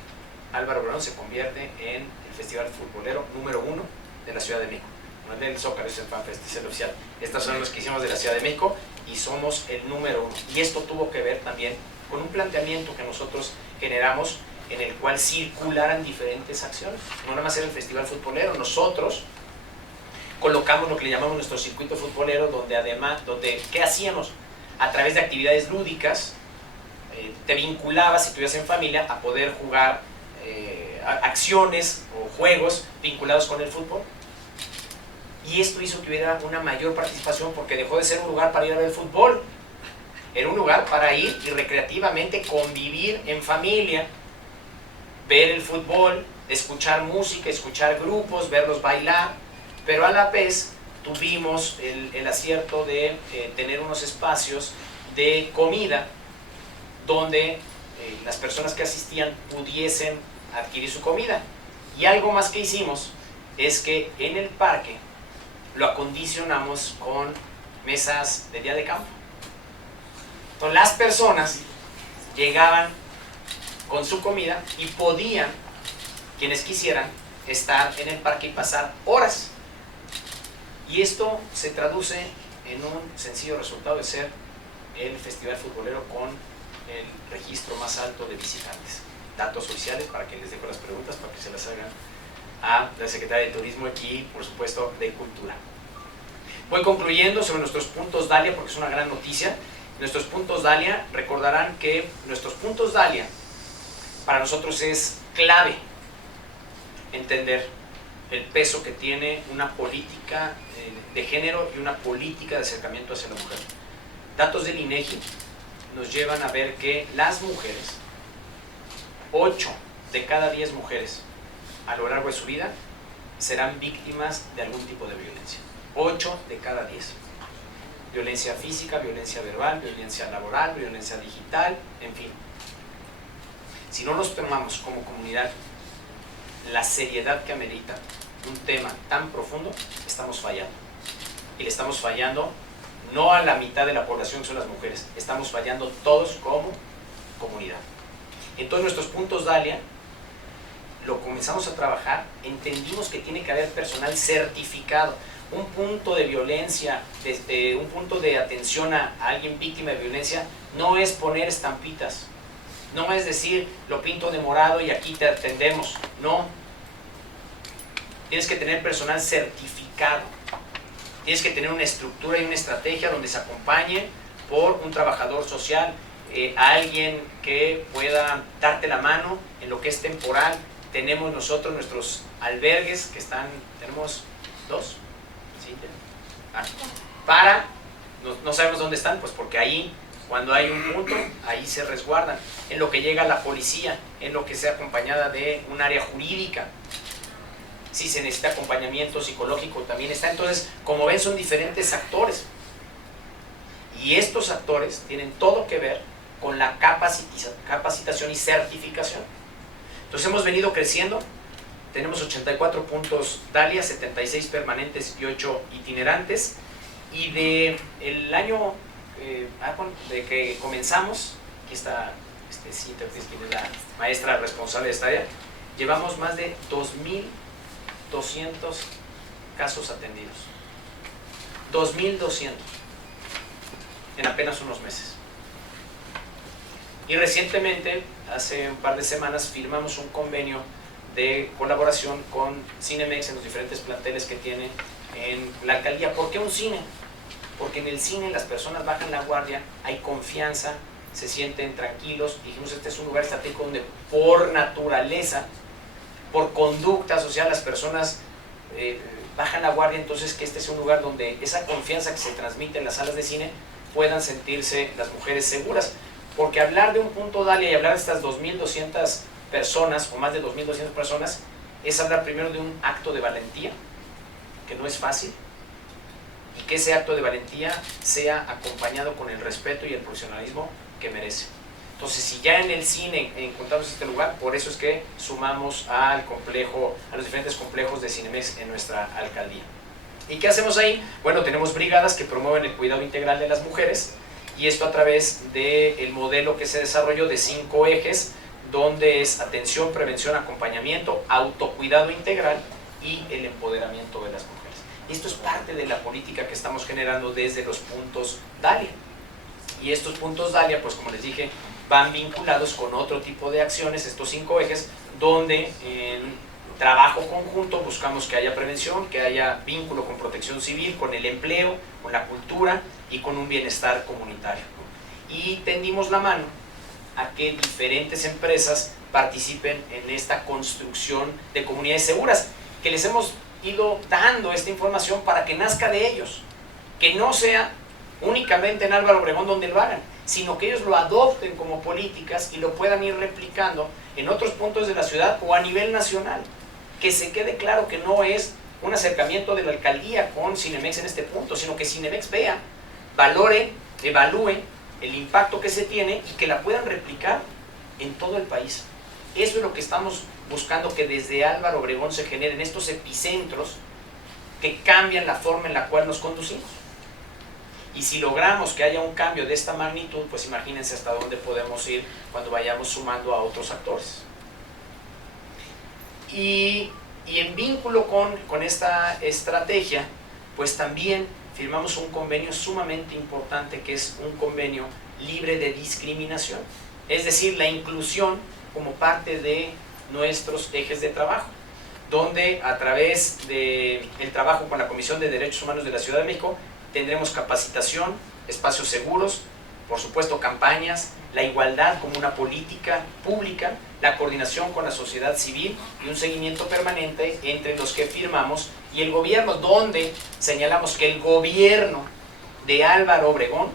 Álvaro Obregón se convierte en el festival futbolero número 1 de la Ciudad de México. No es del Zócalo, es el FanFest, es el oficial. Estas son los que hicimos de la Ciudad de México y somos el número 1. Y esto tuvo que ver también con un planteamiento que nosotros generamos, en el cual circularan diferentes acciones. No nada más era el festival futbolero, nosotros colocamos lo que le llamamos nuestro circuito futbolero, donde además, ¿qué hacíamos? A través de actividades lúdicas, te vinculabas, si estuvieras en familia, a poder jugar acciones o juegos vinculados con el fútbol. Y esto hizo que hubiera una mayor participación, porque dejó de ser un lugar para ir a ver el fútbol. Era un lugar para ir y recreativamente convivir en familia, ver el fútbol, escuchar música, escuchar grupos, verlos bailar, pero a la vez tuvimos el acierto de tener unos espacios de comida donde las personas que asistían pudiesen adquirir su comida. Y algo más que hicimos es que en el parque lo acondicionamos con mesas de día de campo. Entonces las personas llegaban con su comida y podían, quienes quisieran, estar en el parque y pasar horas. Y esto se traduce en un sencillo resultado de ser el festival futbolero con el registro más alto de visitantes. Datos oficiales para que les dejo las preguntas para que se las hagan a la Secretaría de Turismo y, por supuesto, de Cultura. Voy concluyendo sobre nuestros puntos Dalia porque es una gran noticia. Nuestros puntos Dalia, recordarán que nuestros puntos Dalia para nosotros es clave entender el peso que tiene una política de género y una política de acercamiento hacia la mujer. Datos del INEGI nos llevan a ver que las mujeres, 8 de cada 10 mujeres a lo largo de su vida serán víctimas de algún tipo de violencia. 8 de cada 10. Violencia física, violencia verbal, violencia laboral, violencia digital, en fin. Si no nos tomamos como comunidad la seriedad que amerita un tema tan profundo, estamos fallando. Y le estamos fallando no a la mitad de la población que son las mujeres, estamos fallando todos como comunidad. Entonces nuestros puntos Dalia lo comenzamos a trabajar, entendimos que tiene que haber personal certificado. Un punto de violencia, un punto de atención a alguien víctima de violencia, no es poner estampitas, no es decir, lo pinto de morado y aquí te atendemos, no. Tienes que tener personal certificado, tienes que tener una estructura y una estrategia donde se acompañe por un trabajador social, alguien que pueda darte la mano en lo que es temporal. Tenemos nosotros nuestros albergues que están, tenemos 2, ¿sí? No sabemos dónde están, pues porque ahí, cuando hay un punto, ahí se resguardan, en lo que llega la policía, en lo que sea acompañada de un área jurídica. Si se necesita acompañamiento psicológico también está. Entonces, como ven, son diferentes actores. Y estos actores tienen todo que ver con la capacitación y certificación. Entonces hemos venido creciendo. Tenemos 84 puntos Dalia, 76 permanentes y 8 itinerantes. Y de el año de que comenzamos, aquí está Cintia, que es la maestra responsable de esta área, llevamos más de 2.200 casos atendidos. 2.200 en apenas unos meses. Y recientemente, hace un par de semanas, firmamos un convenio de colaboración con Cinemex en los diferentes planteles que tiene en la alcaldía. ¿Por qué un cine? Porque en el cine las personas bajan la guardia, hay confianza, se sienten tranquilos. Dijimos, este es un lugar estratégico donde por naturaleza, por conducta social, las personas bajan la guardia. Entonces, que este es un lugar donde esa confianza que se transmite en las salas de cine puedan sentirse las mujeres seguras. Porque hablar de un punto Dalia y hablar de estas 2.200 personas, o más de 2.200 personas, es hablar primero de un acto de valentía, que no es fácil, y que ese acto de valentía sea acompañado con el respeto y el profesionalismo que merece. Entonces, si ya en el cine encontramos este lugar, por eso es que sumamos al complejo, a los diferentes complejos de Cinemex en nuestra alcaldía. ¿Y qué hacemos ahí? Bueno, tenemos brigadas que promueven el cuidado integral de las mujeres, y esto a través del modelo que se desarrolló de 5 ejes, donde es atención, prevención, acompañamiento, autocuidado integral y el empoderamiento de las mujeres. Y esto es parte de la política que estamos generando desde los puntos Dalia. Y estos puntos Dalia, pues como les dije, van vinculados con otro tipo de acciones, estos 5 ejes, donde en trabajo conjunto buscamos que haya prevención, que haya vínculo con protección civil, con el empleo, con la cultura y con un bienestar comunitario. Y tendimos la mano a que diferentes empresas participen en esta construcción de comunidades seguras, que les hemos ido dando esta información para que nazca de ellos, que no sea únicamente en Álvaro Obregón donde lo hagan, sino que ellos lo adopten como políticas y lo puedan ir replicando en otros puntos de la ciudad o a nivel nacional. Que se quede claro que no es un acercamiento de la alcaldía con Cinemex en este punto, sino que Cinemex vea, valore, evalúe el impacto que se tiene y que la puedan replicar en todo el país. Eso es lo que estamos buscando, que desde Álvaro Obregón se generen estos epicentros que cambian la forma en la cual nos conducimos. Y si logramos que haya un cambio de esta magnitud, pues imagínense hasta dónde podemos ir cuando vayamos sumando a otros actores. Y en vínculo con esta estrategia, pues también firmamos un convenio sumamente importante, que es un convenio libre de discriminación, es decir, la inclusión como parte de nuestros ejes de trabajo. donde a través del trabajo con la Comisión de Derechos Humanos de la Ciudad de México tendremos capacitación, espacios seguros, por supuesto campañas, la igualdad como una política pública, la coordinación con la sociedad civil y un seguimiento permanente entre los que firmamos y el gobierno, donde señalamos que el gobierno de Álvaro Obregón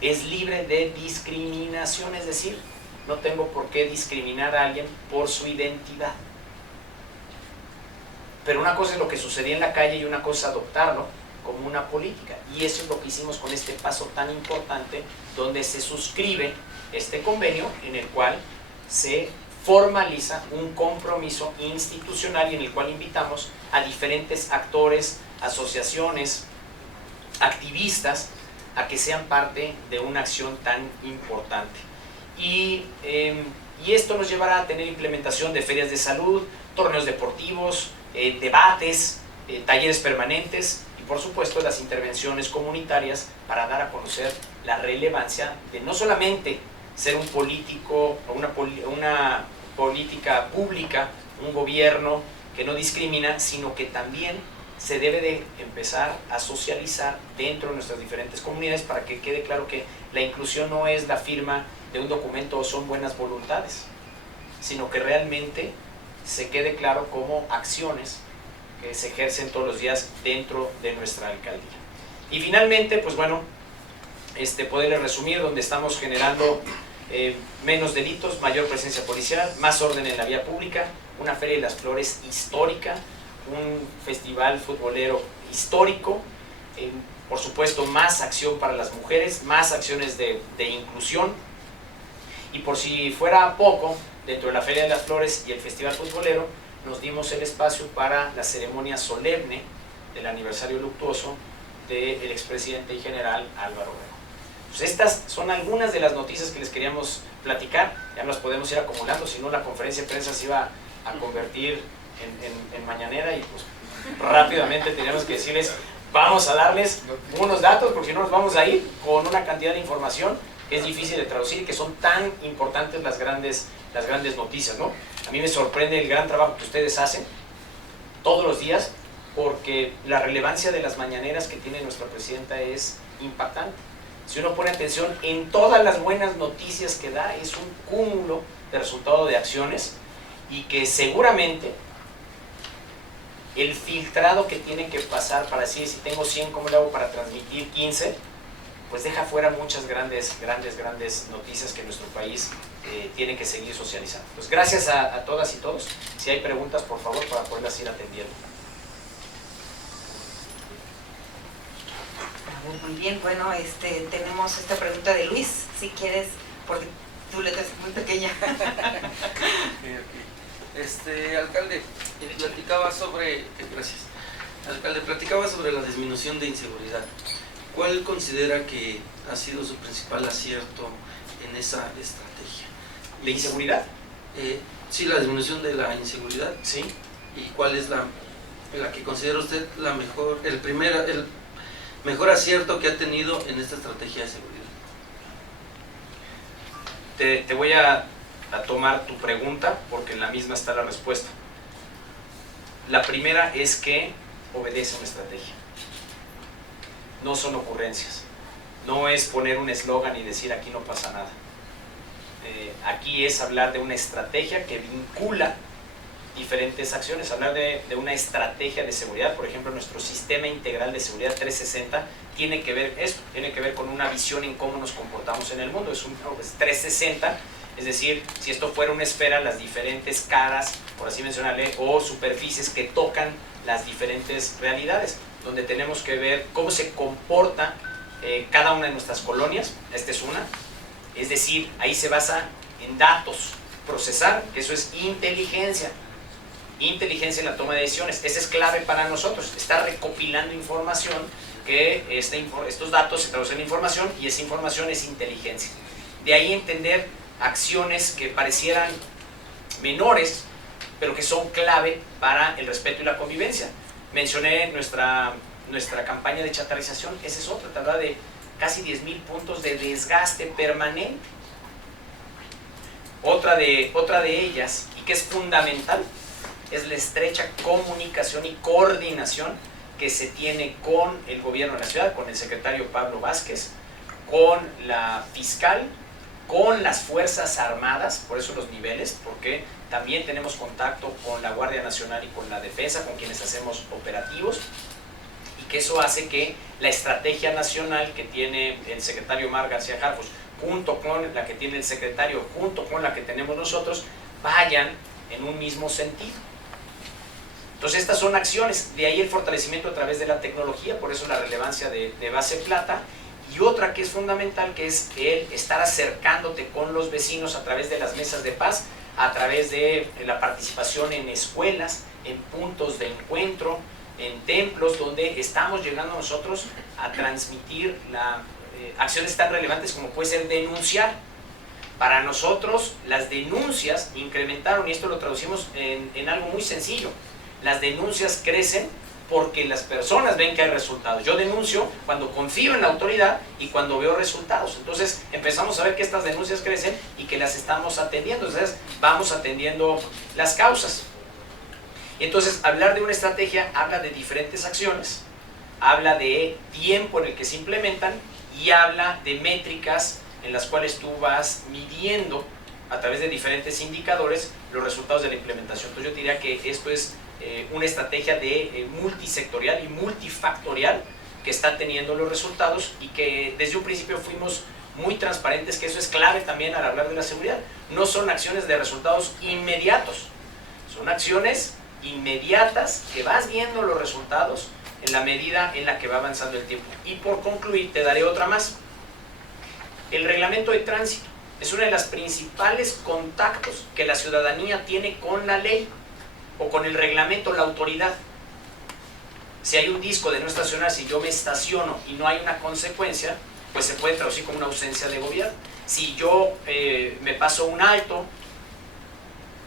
es libre de discriminación, es decir, no tengo por qué discriminar a alguien por su identidad. Pero una cosa es lo que sucedía en la calle y una cosa es adoptarlo como una política. Y eso es lo que hicimos con este paso tan importante, donde se suscribe este convenio en el cual se formaliza un compromiso institucional y en el cual invitamos a diferentes actores, asociaciones, activistas, a que sean parte de una acción tan importante. Y esto nos llevará a tener implementación de ferias de salud, torneos deportivos, debates, talleres permanentes y por supuesto las intervenciones comunitarias para dar a conocer la relevancia de no solamente ser un político o una política pública, un gobierno que no discrimina, sino que también se debe de empezar a socializar dentro de nuestras diferentes comunidades para que quede claro que la inclusión no es la firma de un documento o son buenas voluntades, sino que realmente se quede claro como acciones que se ejercen todos los días dentro de nuestra alcaldía. Y finalmente, pues bueno, poderles resumir donde estamos generando menos delitos, mayor presencia policial, más orden en la vía pública, una Feria de las Flores histórica, un festival futbolero histórico, por supuesto más acción para las mujeres, más acciones de inclusión, y por si fuera poco, dentro de la Feria de las Flores y el festival futbolero, nos dimos el espacio para la ceremonia solemne del aniversario luctuoso del expresidente y general Álvaro Obregón. Pues estas son algunas de las noticias que les queríamos platicar, ya las podemos ir acumulando, si no la conferencia de prensa se iba a convertir en mañanera y pues rápidamente teníamos que decirles, vamos a darles unos datos porque si no nos vamos a ir con una cantidad de información que es difícil de traducir y que son tan importantes las grandes noticias, ¿no? A mí me sorprende el gran trabajo que ustedes hacen todos los días porque la relevancia de las mañaneras que tiene nuestra presidenta es impactante. Si uno pone atención en todas las buenas noticias que da, es un cúmulo de resultado de acciones y que seguramente el filtrado que tiene que pasar para decir si tengo 100, ¿cómo le hago para transmitir 15? Pues deja fuera muchas grandes noticias que nuestro país tiene que seguir socializando. Pues gracias a todas y todos. Si hay preguntas, por favor, para poderlas ir atendiendo. Muy bien, bueno, tenemos esta pregunta de Luis, si quieres, porque tu letra es muy pequeña. Alcalde, platicaba sobre, gracias, alcalde, platicaba sobre la disminución de inseguridad. ¿Cuál considera que ha sido su principal acierto en esa estrategia? ¿De inseguridad? Sí, la disminución de la inseguridad. Sí. ¿Y cuál es la que considera usted la mejor, el mejor acierto que ha tenido en esta estrategia de seguridad? Te voy a tomar tu pregunta porque en la misma está la respuesta. La primera es que obedece una estrategia. No son ocurrencias. No es poner un eslogan y decir aquí no pasa nada. Aquí es hablar de una estrategia que vincula diferentes acciones, hablar de una estrategia de seguridad. Por ejemplo, nuestro sistema integral de seguridad 360 tiene que ver esto, tiene que ver con una visión en cómo nos comportamos en el mundo. Es 360, es decir, si esto fuera una esfera, las diferentes caras, por así mencionarle, o superficies que tocan las diferentes realidades, donde tenemos que ver cómo se comporta cada una de nuestras colonias. Esta es una, es decir, ahí se basa en datos, procesar, que eso es inteligencia en la toma de decisiones. Esa es clave para nosotros, está recopilando información, que estos datos se traducen en información y esa información es inteligencia. De ahí entender acciones que parecieran menores, pero que son clave para el respeto y la convivencia. Mencioné nuestra campaña de chatarrización, esa es otra, te habla de casi 10,000 puntos de desgaste permanente. Otra de ellas, y que es fundamental, es la estrecha comunicación y coordinación que se tiene con el gobierno de la ciudad, con el secretario Pablo Vázquez, con la fiscal, con las Fuerzas Armadas, por eso los niveles, porque también tenemos contacto con la Guardia Nacional y con la Defensa, con quienes hacemos operativos, y que eso hace que la estrategia nacional que tiene el secretario Omar García Harfuch, junto con la que tiene el secretario, junto con la que tenemos nosotros, vayan en un mismo sentido. Entonces estas son acciones, de ahí el fortalecimiento a través de la tecnología, por eso la relevancia de Base Plata, y otra que es fundamental, que es el estar acercándote con los vecinos a través de las mesas de paz, a través de la participación en escuelas, en puntos de encuentro, en templos, donde estamos llegando nosotros a transmitir acciones tan relevantes como puede ser denunciar. Para nosotros las denuncias incrementaron, y esto lo traducimos en algo muy sencillo. Las denuncias crecen porque las personas ven que hay resultados. Yo denuncio cuando confío en la autoridad y cuando veo resultados. Entonces empezamos a ver que estas denuncias crecen y que las estamos atendiendo. Entonces vamos atendiendo las causas. Y entonces hablar de una estrategia habla de diferentes acciones, habla de tiempo en el que se implementan y habla de métricas en las cuales tú vas midiendo a través de diferentes indicadores los resultados de la implementación. Entonces yo diría que esto es una estrategia de multisectorial y multifactorial que está teniendo los resultados, y que desde un principio fuimos muy transparentes, que eso es clave también al hablar de la seguridad. No son acciones de resultados inmediatos, son acciones inmediatas que vas viendo los resultados en la medida en la que va avanzando el tiempo. Y por concluir, te daré otra más. El reglamento de tránsito es uno de los principales contactos que la ciudadanía tiene con la ley o con el reglamento, la autoridad. Si hay un disco de no estacionar, si yo me estaciono y no hay una consecuencia, pues se puede traducir como una ausencia de gobierno. Si yo me paso un alto,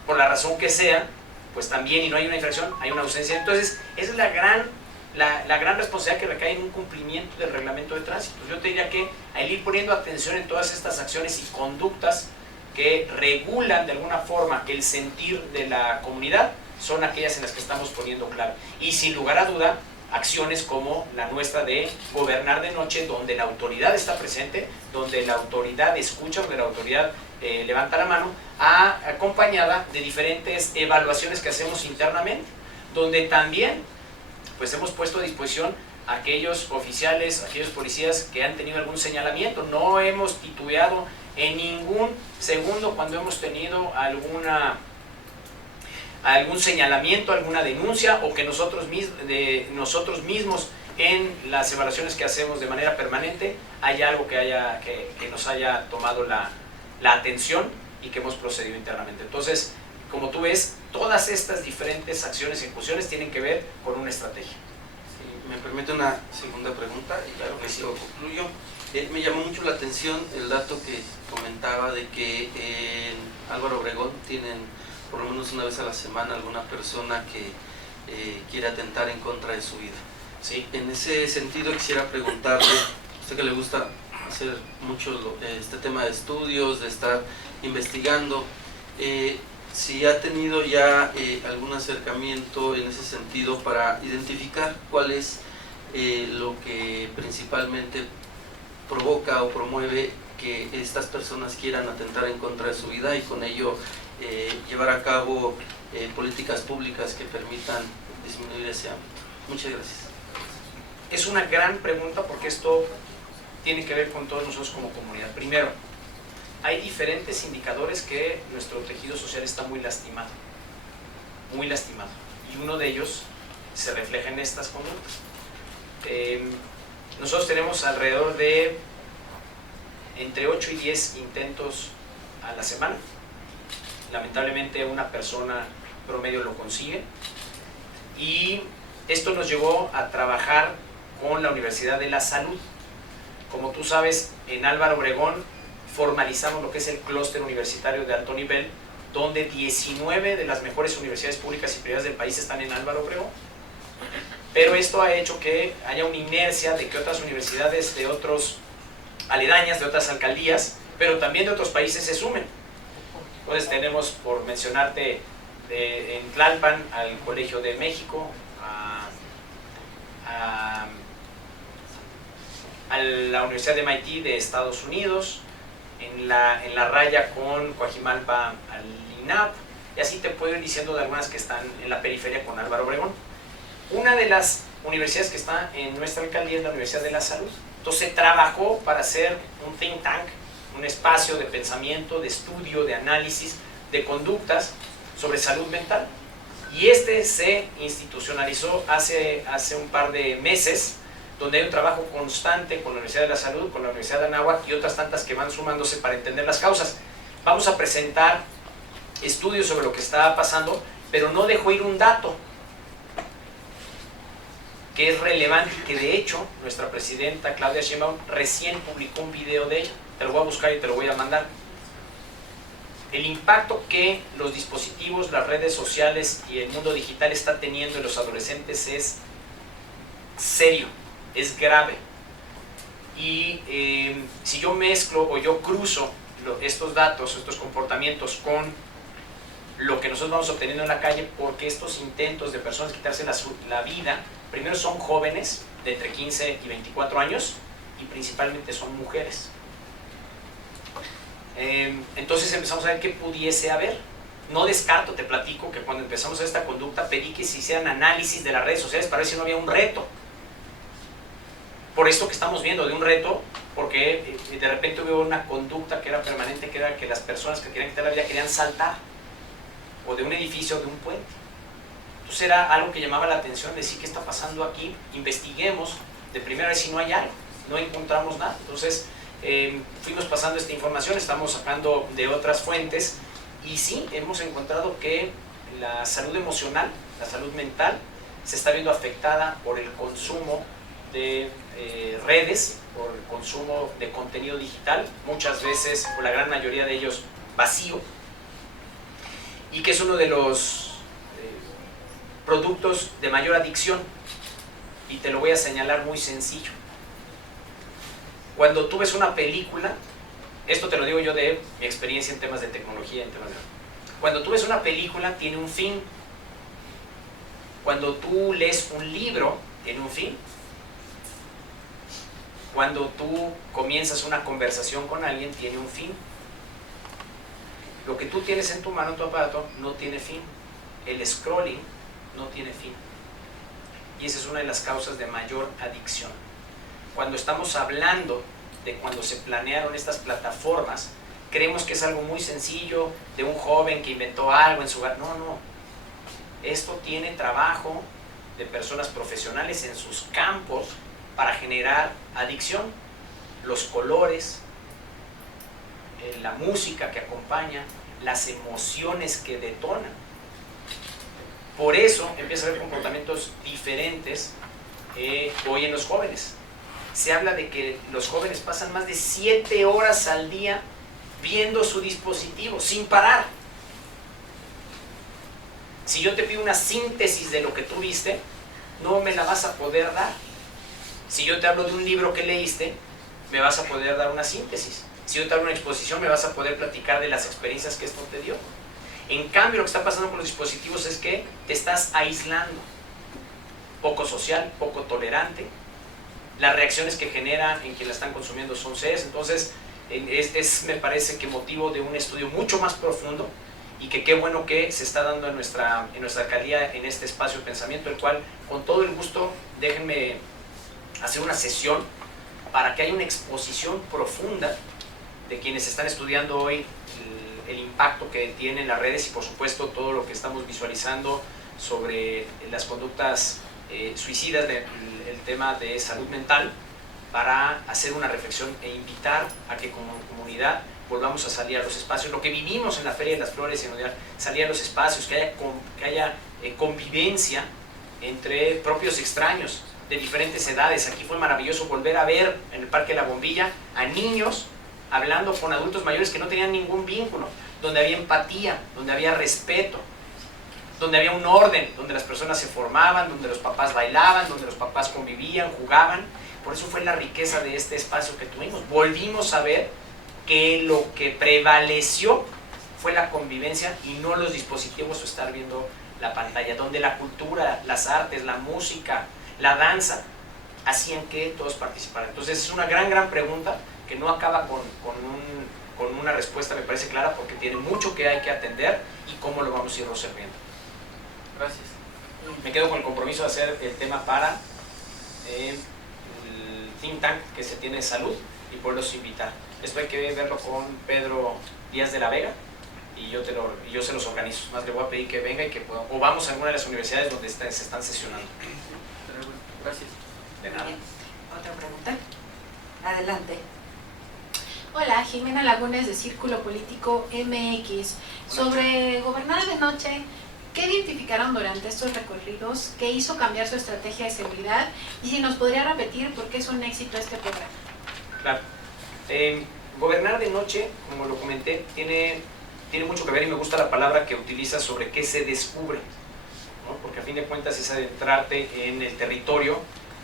por la razón que sea, pues también, y no hay una infracción, hay una ausencia. Entonces, esa es la gran responsabilidad que recae en un cumplimiento del reglamento de tránsito. Yo te diría que al ir poniendo atención en todas estas acciones y conductas que regulan de alguna forma el sentir de la comunidad, son aquellas en las que estamos poniendo clave. Y sin lugar a duda, acciones como la nuestra de gobernar de noche, donde la autoridad está presente, donde la autoridad escucha, donde la autoridad levanta la mano, acompañada de diferentes evaluaciones que hacemos internamente, donde también pues hemos puesto a disposición a aquellos oficiales, a aquellos policías que han tenido algún señalamiento. No hemos titubeado en ningún segundo cuando hemos tenido algún señalamiento, alguna denuncia, o que nosotros mismos en las evaluaciones que hacemos de manera permanente hay algo que nos haya tomado la atención y que hemos procedido internamente. Entonces, como tú ves, todas estas diferentes acciones y ejecuciones tienen que ver con una estrategia. Sí, me permite una segunda pregunta, y claro que esto concluyo. Me llamó mucho la atención el dato que comentaba de que en Álvaro Obregón tienen por lo menos una vez a la semana alguna persona que quiere atentar en contra de su vida. Sí. En ese sentido quisiera preguntarle, a usted que le gusta hacer mucho este tema de estudios, de estar investigando, si ha tenido ya algún acercamiento en ese sentido para identificar cuál es lo que principalmente provoca o promueve que estas personas quieran atentar en contra de su vida, y con ello llevar a cabo políticas públicas que permitan disminuir ese ámbito. Muchas gracias. Es una gran pregunta, porque esto tiene que ver con todos nosotros como comunidad. Primero, hay diferentes indicadores que nuestro tejido social está muy lastimado, y uno de ellos se refleja en estas conductas. Nosotros tenemos alrededor de entre 8 y 10 intentos a la semana. Lamentablemente una persona promedio lo consigue, y esto nos llevó a trabajar con la Universidad de la Salud. Como tú sabes, en Álvaro Obregón formalizamos lo que es el clúster universitario de alto nivel, donde 19 de las mejores universidades públicas y privadas del país están en Álvaro Obregón. Pero esto ha hecho que haya una inercia de que otras universidades de otros aledañas, de otras alcaldías, pero también de otros países se sumen. Entonces tenemos, por mencionarte en Tlalpan al Colegio de México, a la Universidad de MIT de Estados Unidos, en la raya con Coajimalpa al INAP, y así te puedo ir diciendo de algunas que están en la periferia con Álvaro Obregón. Una de las universidades que está en nuestra alcaldía es la Universidad de la Salud. Entonces se trabajó para hacer un think tank, un espacio de pensamiento, de estudio, de análisis, de conductas sobre salud mental. Y este se institucionalizó hace un par de meses, donde hay un trabajo constante con la Universidad de la Salud, con la Universidad de Anáhuac y otras tantas que van sumándose para entender las causas. Vamos a presentar estudios sobre lo que está pasando, pero no dejo ir un dato que es relevante y que de hecho nuestra presidenta Claudia Sheinbaum recién publicó un video de ella. Te lo voy a buscar y te lo voy a mandar. El impacto que los dispositivos, las redes sociales y el mundo digital está teniendo en los adolescentes es serio, es grave. Y si yo mezclo o yo cruzo estos datos, estos comportamientos con lo que nosotros vamos obteniendo en la calle, porque estos intentos de personas quitarse la vida, primero son jóvenes de entre 15 y 24 años y principalmente son mujeres. Entonces empezamos a ver qué pudiese haber. No descarto, te platico, que cuando empezamos a esta conducta pedí que se hicieran análisis de las redes sociales para ver si no había un reto. Por esto que estamos viendo de un reto, porque de repente hubo una conducta que era permanente, que era que las personas que querían quitar la vida querían saltar o de un edificio o de un puente. Entonces era algo que llamaba la atención, decir qué está pasando aquí, investiguemos de primera vez si no hay algo, no encontramos nada. Entonces fuimos pasando esta información, estamos sacando de otras fuentes y sí, hemos encontrado que la salud emocional, la salud mental, se está viendo afectada por el consumo de redes, por el consumo de contenido digital, muchas veces, o la gran mayoría de ellos, vacío, y que es uno de los productos de mayor adicción, y te lo voy a señalar muy sencillo. Cuando tú ves una película, esto te lo digo yo de mi experiencia en temas de tecnología, cuando tú ves una película tiene un fin, cuando tú lees un libro tiene un fin, cuando tú comienzas una conversación con alguien tiene un fin. Lo que tú tienes en tu mano, en tu aparato, no tiene fin. El scrolling no tiene fin. Y esa es una de las causas de mayor adicción. Cuando estamos hablando de cuando se planearon estas plataformas, creemos que es algo muy sencillo, de un joven que inventó algo en su hogar. No, no. Esto tiene trabajo de personas profesionales en sus campos para generar adicción. Los colores, la música que acompaña, las emociones que detonan. Por eso empieza a haber comportamientos diferentes hoy en los jóvenes. Se habla de que los jóvenes pasan más de 7 horas al día viendo su dispositivo, sin parar. Si yo te pido una síntesis de lo que tú viste, no me la vas a poder dar. Si yo te hablo de un libro que leíste, me vas a poder dar una síntesis. Si yo te hablo de una exposición, me vas a poder platicar de las experiencias que esto te dio. En cambio, lo que está pasando con los dispositivos es que te estás aislando. Poco social, poco tolerante. Las reacciones que genera en quienes la están consumiendo son serias. Entonces, me parece que motivo de un estudio mucho más profundo, y que qué bueno que se está dando en nuestra alcaldía, en este espacio de pensamiento, el cual, con todo el gusto, déjenme hacer una sesión para que haya una exposición profunda de quienes están estudiando hoy el impacto que tienen las redes y, por supuesto, todo lo que estamos visualizando sobre las conductas suicidas, el tema de salud mental, para hacer una reflexión e invitar a que como comunidad volvamos a salir a los espacios, lo que vivimos en la Feria de las Flores, salir a los espacios, que haya convivencia entre propios extraños de diferentes edades. Aquí fue maravilloso volver a ver en el Parque de la Bombilla a niños hablando con adultos mayores que no tenían ningún vínculo, donde había empatía, donde había respeto, donde había un orden, donde las personas se formaban, donde los papás bailaban, donde los papás convivían, jugaban. Por eso fue la riqueza de este espacio que tuvimos. Volvimos a ver que lo que prevaleció fue la convivencia y no los dispositivos o estar viendo la pantalla, donde la cultura, las artes, la música, la danza hacían que todos participaran. Entonces es una gran pregunta que no acaba con una respuesta, me parece clara, porque tiene mucho que hay que atender y cómo lo vamos a ir resolviendo. Gracias. Me quedo con el compromiso de hacer el tema para el think tank que se tiene de salud y poderlos invitar. Esto hay que verlo con Pedro Díaz de la Vega y yo se los organizo. Más le voy a pedir que venga y que pueda, o vamos a alguna de las universidades donde se están sesionando. Gracias. De nada. Bien. ¿Otra pregunta? Adelante. Hola, Jimena Lagunes de Círculo Político MX. Sobre gobernar de noche, ¿qué identificaron durante estos recorridos? ¿Qué hizo cambiar su estrategia de seguridad? Y si nos podría repetir por qué es un éxito este programa. Claro. Gobernar de noche, como lo comenté, tiene mucho que ver y me gusta la palabra que utiliza sobre qué se descubre, ¿no? Porque a fin de cuentas es adentrarte en el territorio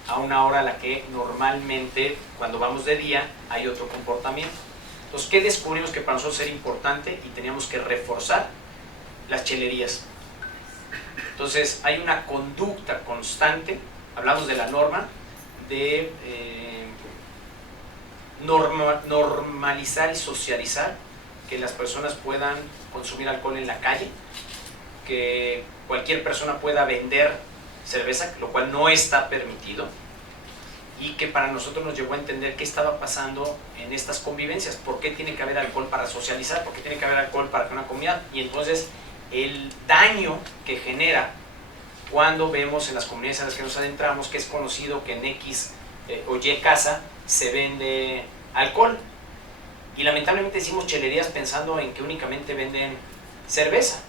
a una hora a la que normalmente cuando vamos de día hay otro comportamiento. Entonces, ¿qué descubrimos que para nosotros era importante y teníamos que reforzar? Las chelerías. Entonces, hay una conducta constante, hablamos de la norma, de normalizar y socializar que las personas puedan consumir alcohol en la calle, que cualquier persona pueda vender cerveza, lo cual no está permitido, y que para nosotros nos llevó a entender qué estaba pasando en estas convivencias, por qué tiene que haber alcohol para socializar, por qué tiene que haber alcohol para que una comunidad, y entonces el daño que genera cuando vemos en las comunidades en las que nos adentramos que es conocido que en X o Y casa se vende alcohol, y lamentablemente decimos chelerías pensando en que únicamente venden cerveza,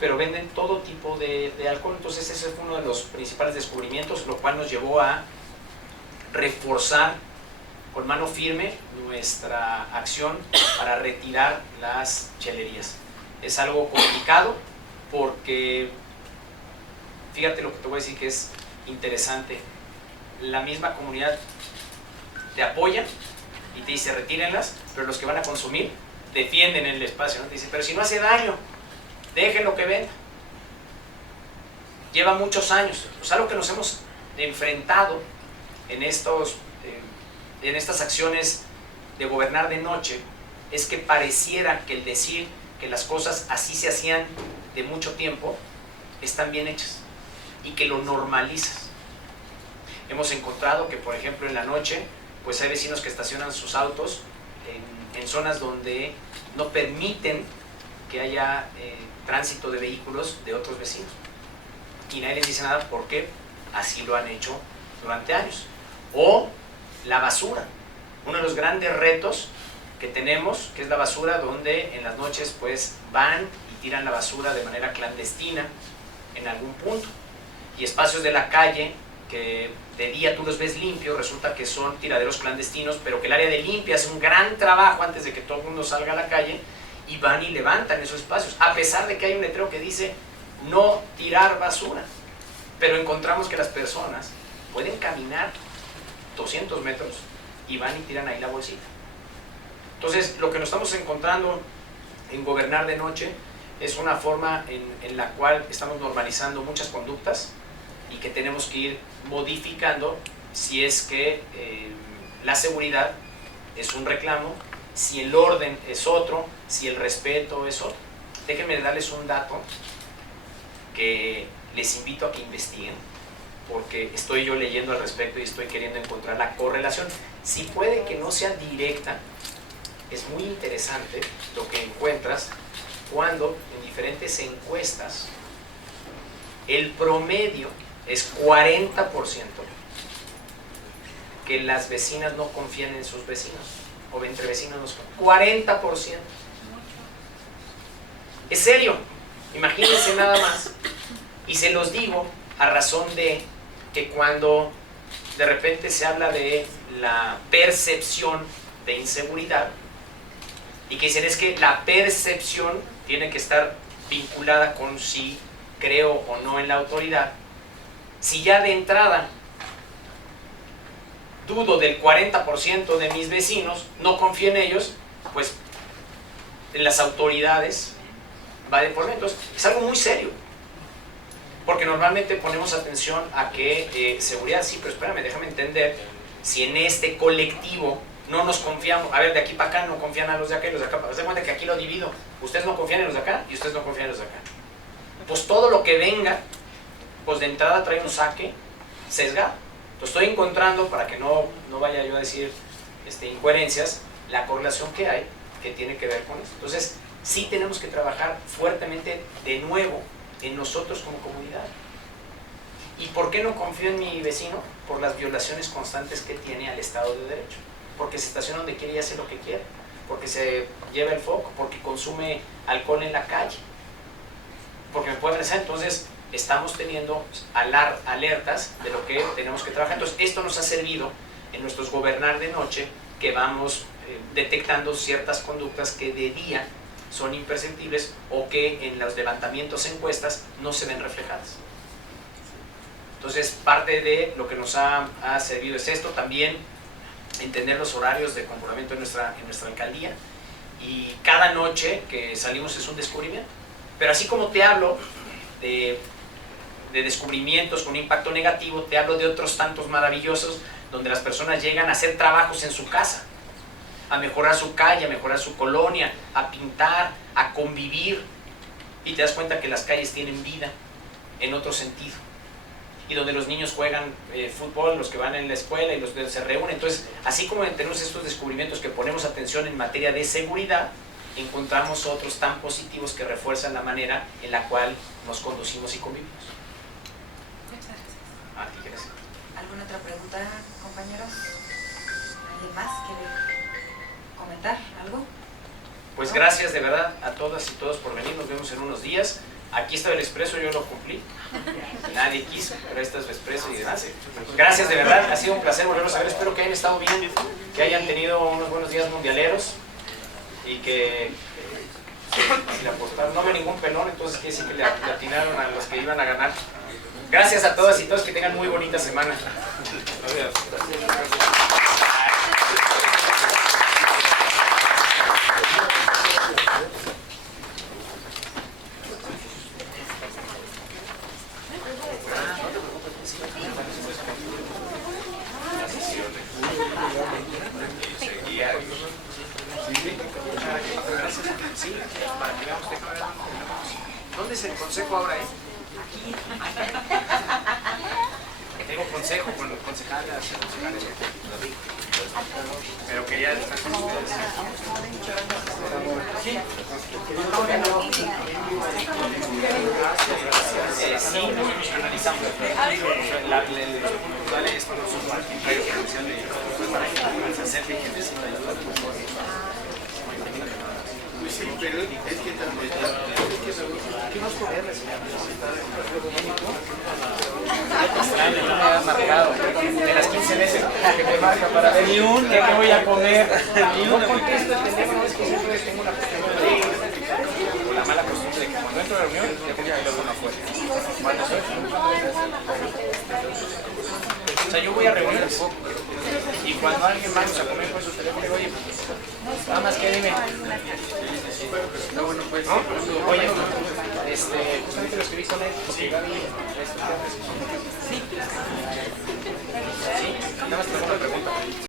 pero venden todo tipo de alcohol. Entonces ese fue uno de los principales descubrimientos, lo cual nos llevó a reforzar con mano firme nuestra acción para retirar las chelerías. Es algo complicado porque, fíjate lo que te voy a decir que es interesante, la misma comunidad te apoya y te dice retírenlas, pero los que van a consumir defienden el espacio, ¿no? Te dicen, pero si no hace daño, déjenlo que venda. Lleva muchos años, pues algo que nos hemos enfrentado en estas acciones de gobernar de noche es que pareciera que el decir que las cosas así se hacían de mucho tiempo están bien hechas y que lo normalizas. Hemos encontrado que, por ejemplo, en la noche pues hay vecinos que estacionan sus autos en zonas donde no permiten que haya tránsito de vehículos de otros vecinos y nadie les dice nada porque así lo han hecho durante años. O la basura, uno de los grandes retos que tenemos, que es la basura, donde en las noches pues van y tiran la basura de manera clandestina en algún punto, y espacios de la calle que de día tú los ves limpios, resulta que son tiraderos clandestinos, pero que el área de limpia hace un gran trabajo antes de que todo el mundo salga a la calle y van y levantan esos espacios, a pesar de que hay un letrero que dice no tirar basura, pero encontramos que las personas pueden caminar 200 metros y van y tiran ahí la bolsita. Entonces, lo que nos estamos encontrando en gobernar de noche es una forma en la cual estamos normalizando muchas conductas y que tenemos que ir modificando si es que la seguridad es un reclamo, si el orden es otro, si el respeto es otro. Déjenme darles un dato que les invito a que investiguen, porque estoy yo leyendo al respecto y estoy queriendo encontrar la correlación. Si puede que no sea directa, es muy interesante lo que encuentras cuando en diferentes encuestas el promedio es 40% que las vecinas no confían en sus vecinos, o entre vecinos no confían. 40%. Es serio, imagínense nada más. Y se los digo a razón de que cuando de repente se habla de la percepción de inseguridad y que dicen es que la percepción tiene que estar vinculada con si creo o no en la autoridad, si ya de entrada dudo del 40% de mis vecinos, no confío en ellos, pues en las autoridades va de por medio. Entonces, es algo muy serio. Porque normalmente ponemos atención a que seguridad, sí, pero espérame, déjame entender, si en este colectivo no nos confiamos, a ver, de aquí para acá no confían a los de acá y los de acá, se cuenta que aquí lo divido, ustedes no confían en los de acá y ustedes no confían en los de acá. Pues todo lo que venga, pues de entrada trae un saque sesgado. Entonces estoy encontrando, para que no vaya yo a decir incoherencias, la correlación que hay, que tiene que ver con esto. Entonces, sí tenemos que trabajar fuertemente de nuevo en nosotros como comunidad. ¿Y por qué no confío en mi vecino? Por las violaciones constantes que tiene al Estado de Derecho. Porque se estaciona donde quiere y hace lo que quiere. Porque se lleva el foco, porque consume alcohol en la calle. Porque me puede pensar, entonces estamos teniendo alertas de lo que tenemos que trabajar. Entonces, esto nos ha servido en nuestros gobernar de noche, que vamos detectando ciertas conductas que de día son imperceptibles o que en los levantamientos encuestas no se ven reflejadas. Entonces, parte de lo que nos ha servido es esto, también entender los horarios de comportamiento en nuestra alcaldía, y cada noche que salimos es un descubrimiento. Pero así como te hablo de descubrimientos con impacto negativo, te hablo de otros tantos maravillosos donde las personas llegan a hacer trabajos en su casa, a mejorar su calle, a mejorar su colonia, a pintar, a convivir, y te das cuenta que las calles tienen vida en otro sentido, y donde los niños juegan fútbol, los que van en la escuela y los que se reúnen. Entonces, así como tenemos estos descubrimientos que ponemos atención en materia de seguridad, encontramos otros tan positivos que refuerzan la manera en la cual nos conducimos y convivimos. Muchas gracias. ¿A ti qué decir? ¿Alguna otra pregunta, compañeros? ¿Alguien más quiere comentar algo? Pues gracias de verdad a todas y todos por venir, nos vemos en unos días. Aquí está el expreso, yo lo cumplí. Nadie quiso, pero este es el expreso y demás. Gracias de verdad, ha sido un placer volverlos a ver. Espero que hayan estado bien, que hayan tenido unos buenos días mundialeros y que si le apostaron, no ve ningún pelón, entonces quiere decir que le atinaron a los que iban a ganar. Gracias a todas y todos, que tengan muy bonita semana. Sí, para que veamos, ¿dónde es el consejo ahora, Aquí. Tengo consejo con concejales, pero quería estar con ustedes. Sí. Sí, nosotros analizamos esto no es un partido comercial de hacer vigentes. Sí, pero es que también ¿qué más ponerle, señor? No me había marcado de las 15 veces que me marca para ver ni un que voy a comer. No contesto el teléfono, es que siempre tengo una costumbre o la mala costumbre de que cuando entro a la reunión ya tengo que luego una afuera. Cuando soy o sea, yo voy a reunir un poco y cuando alguien más a comer con su teléfono le digo, oye, nada más que dime. No, bueno, pues, ¿no? Oye, justamente lo escribí con él. Sí. Sí, nada más te hago una pregunta.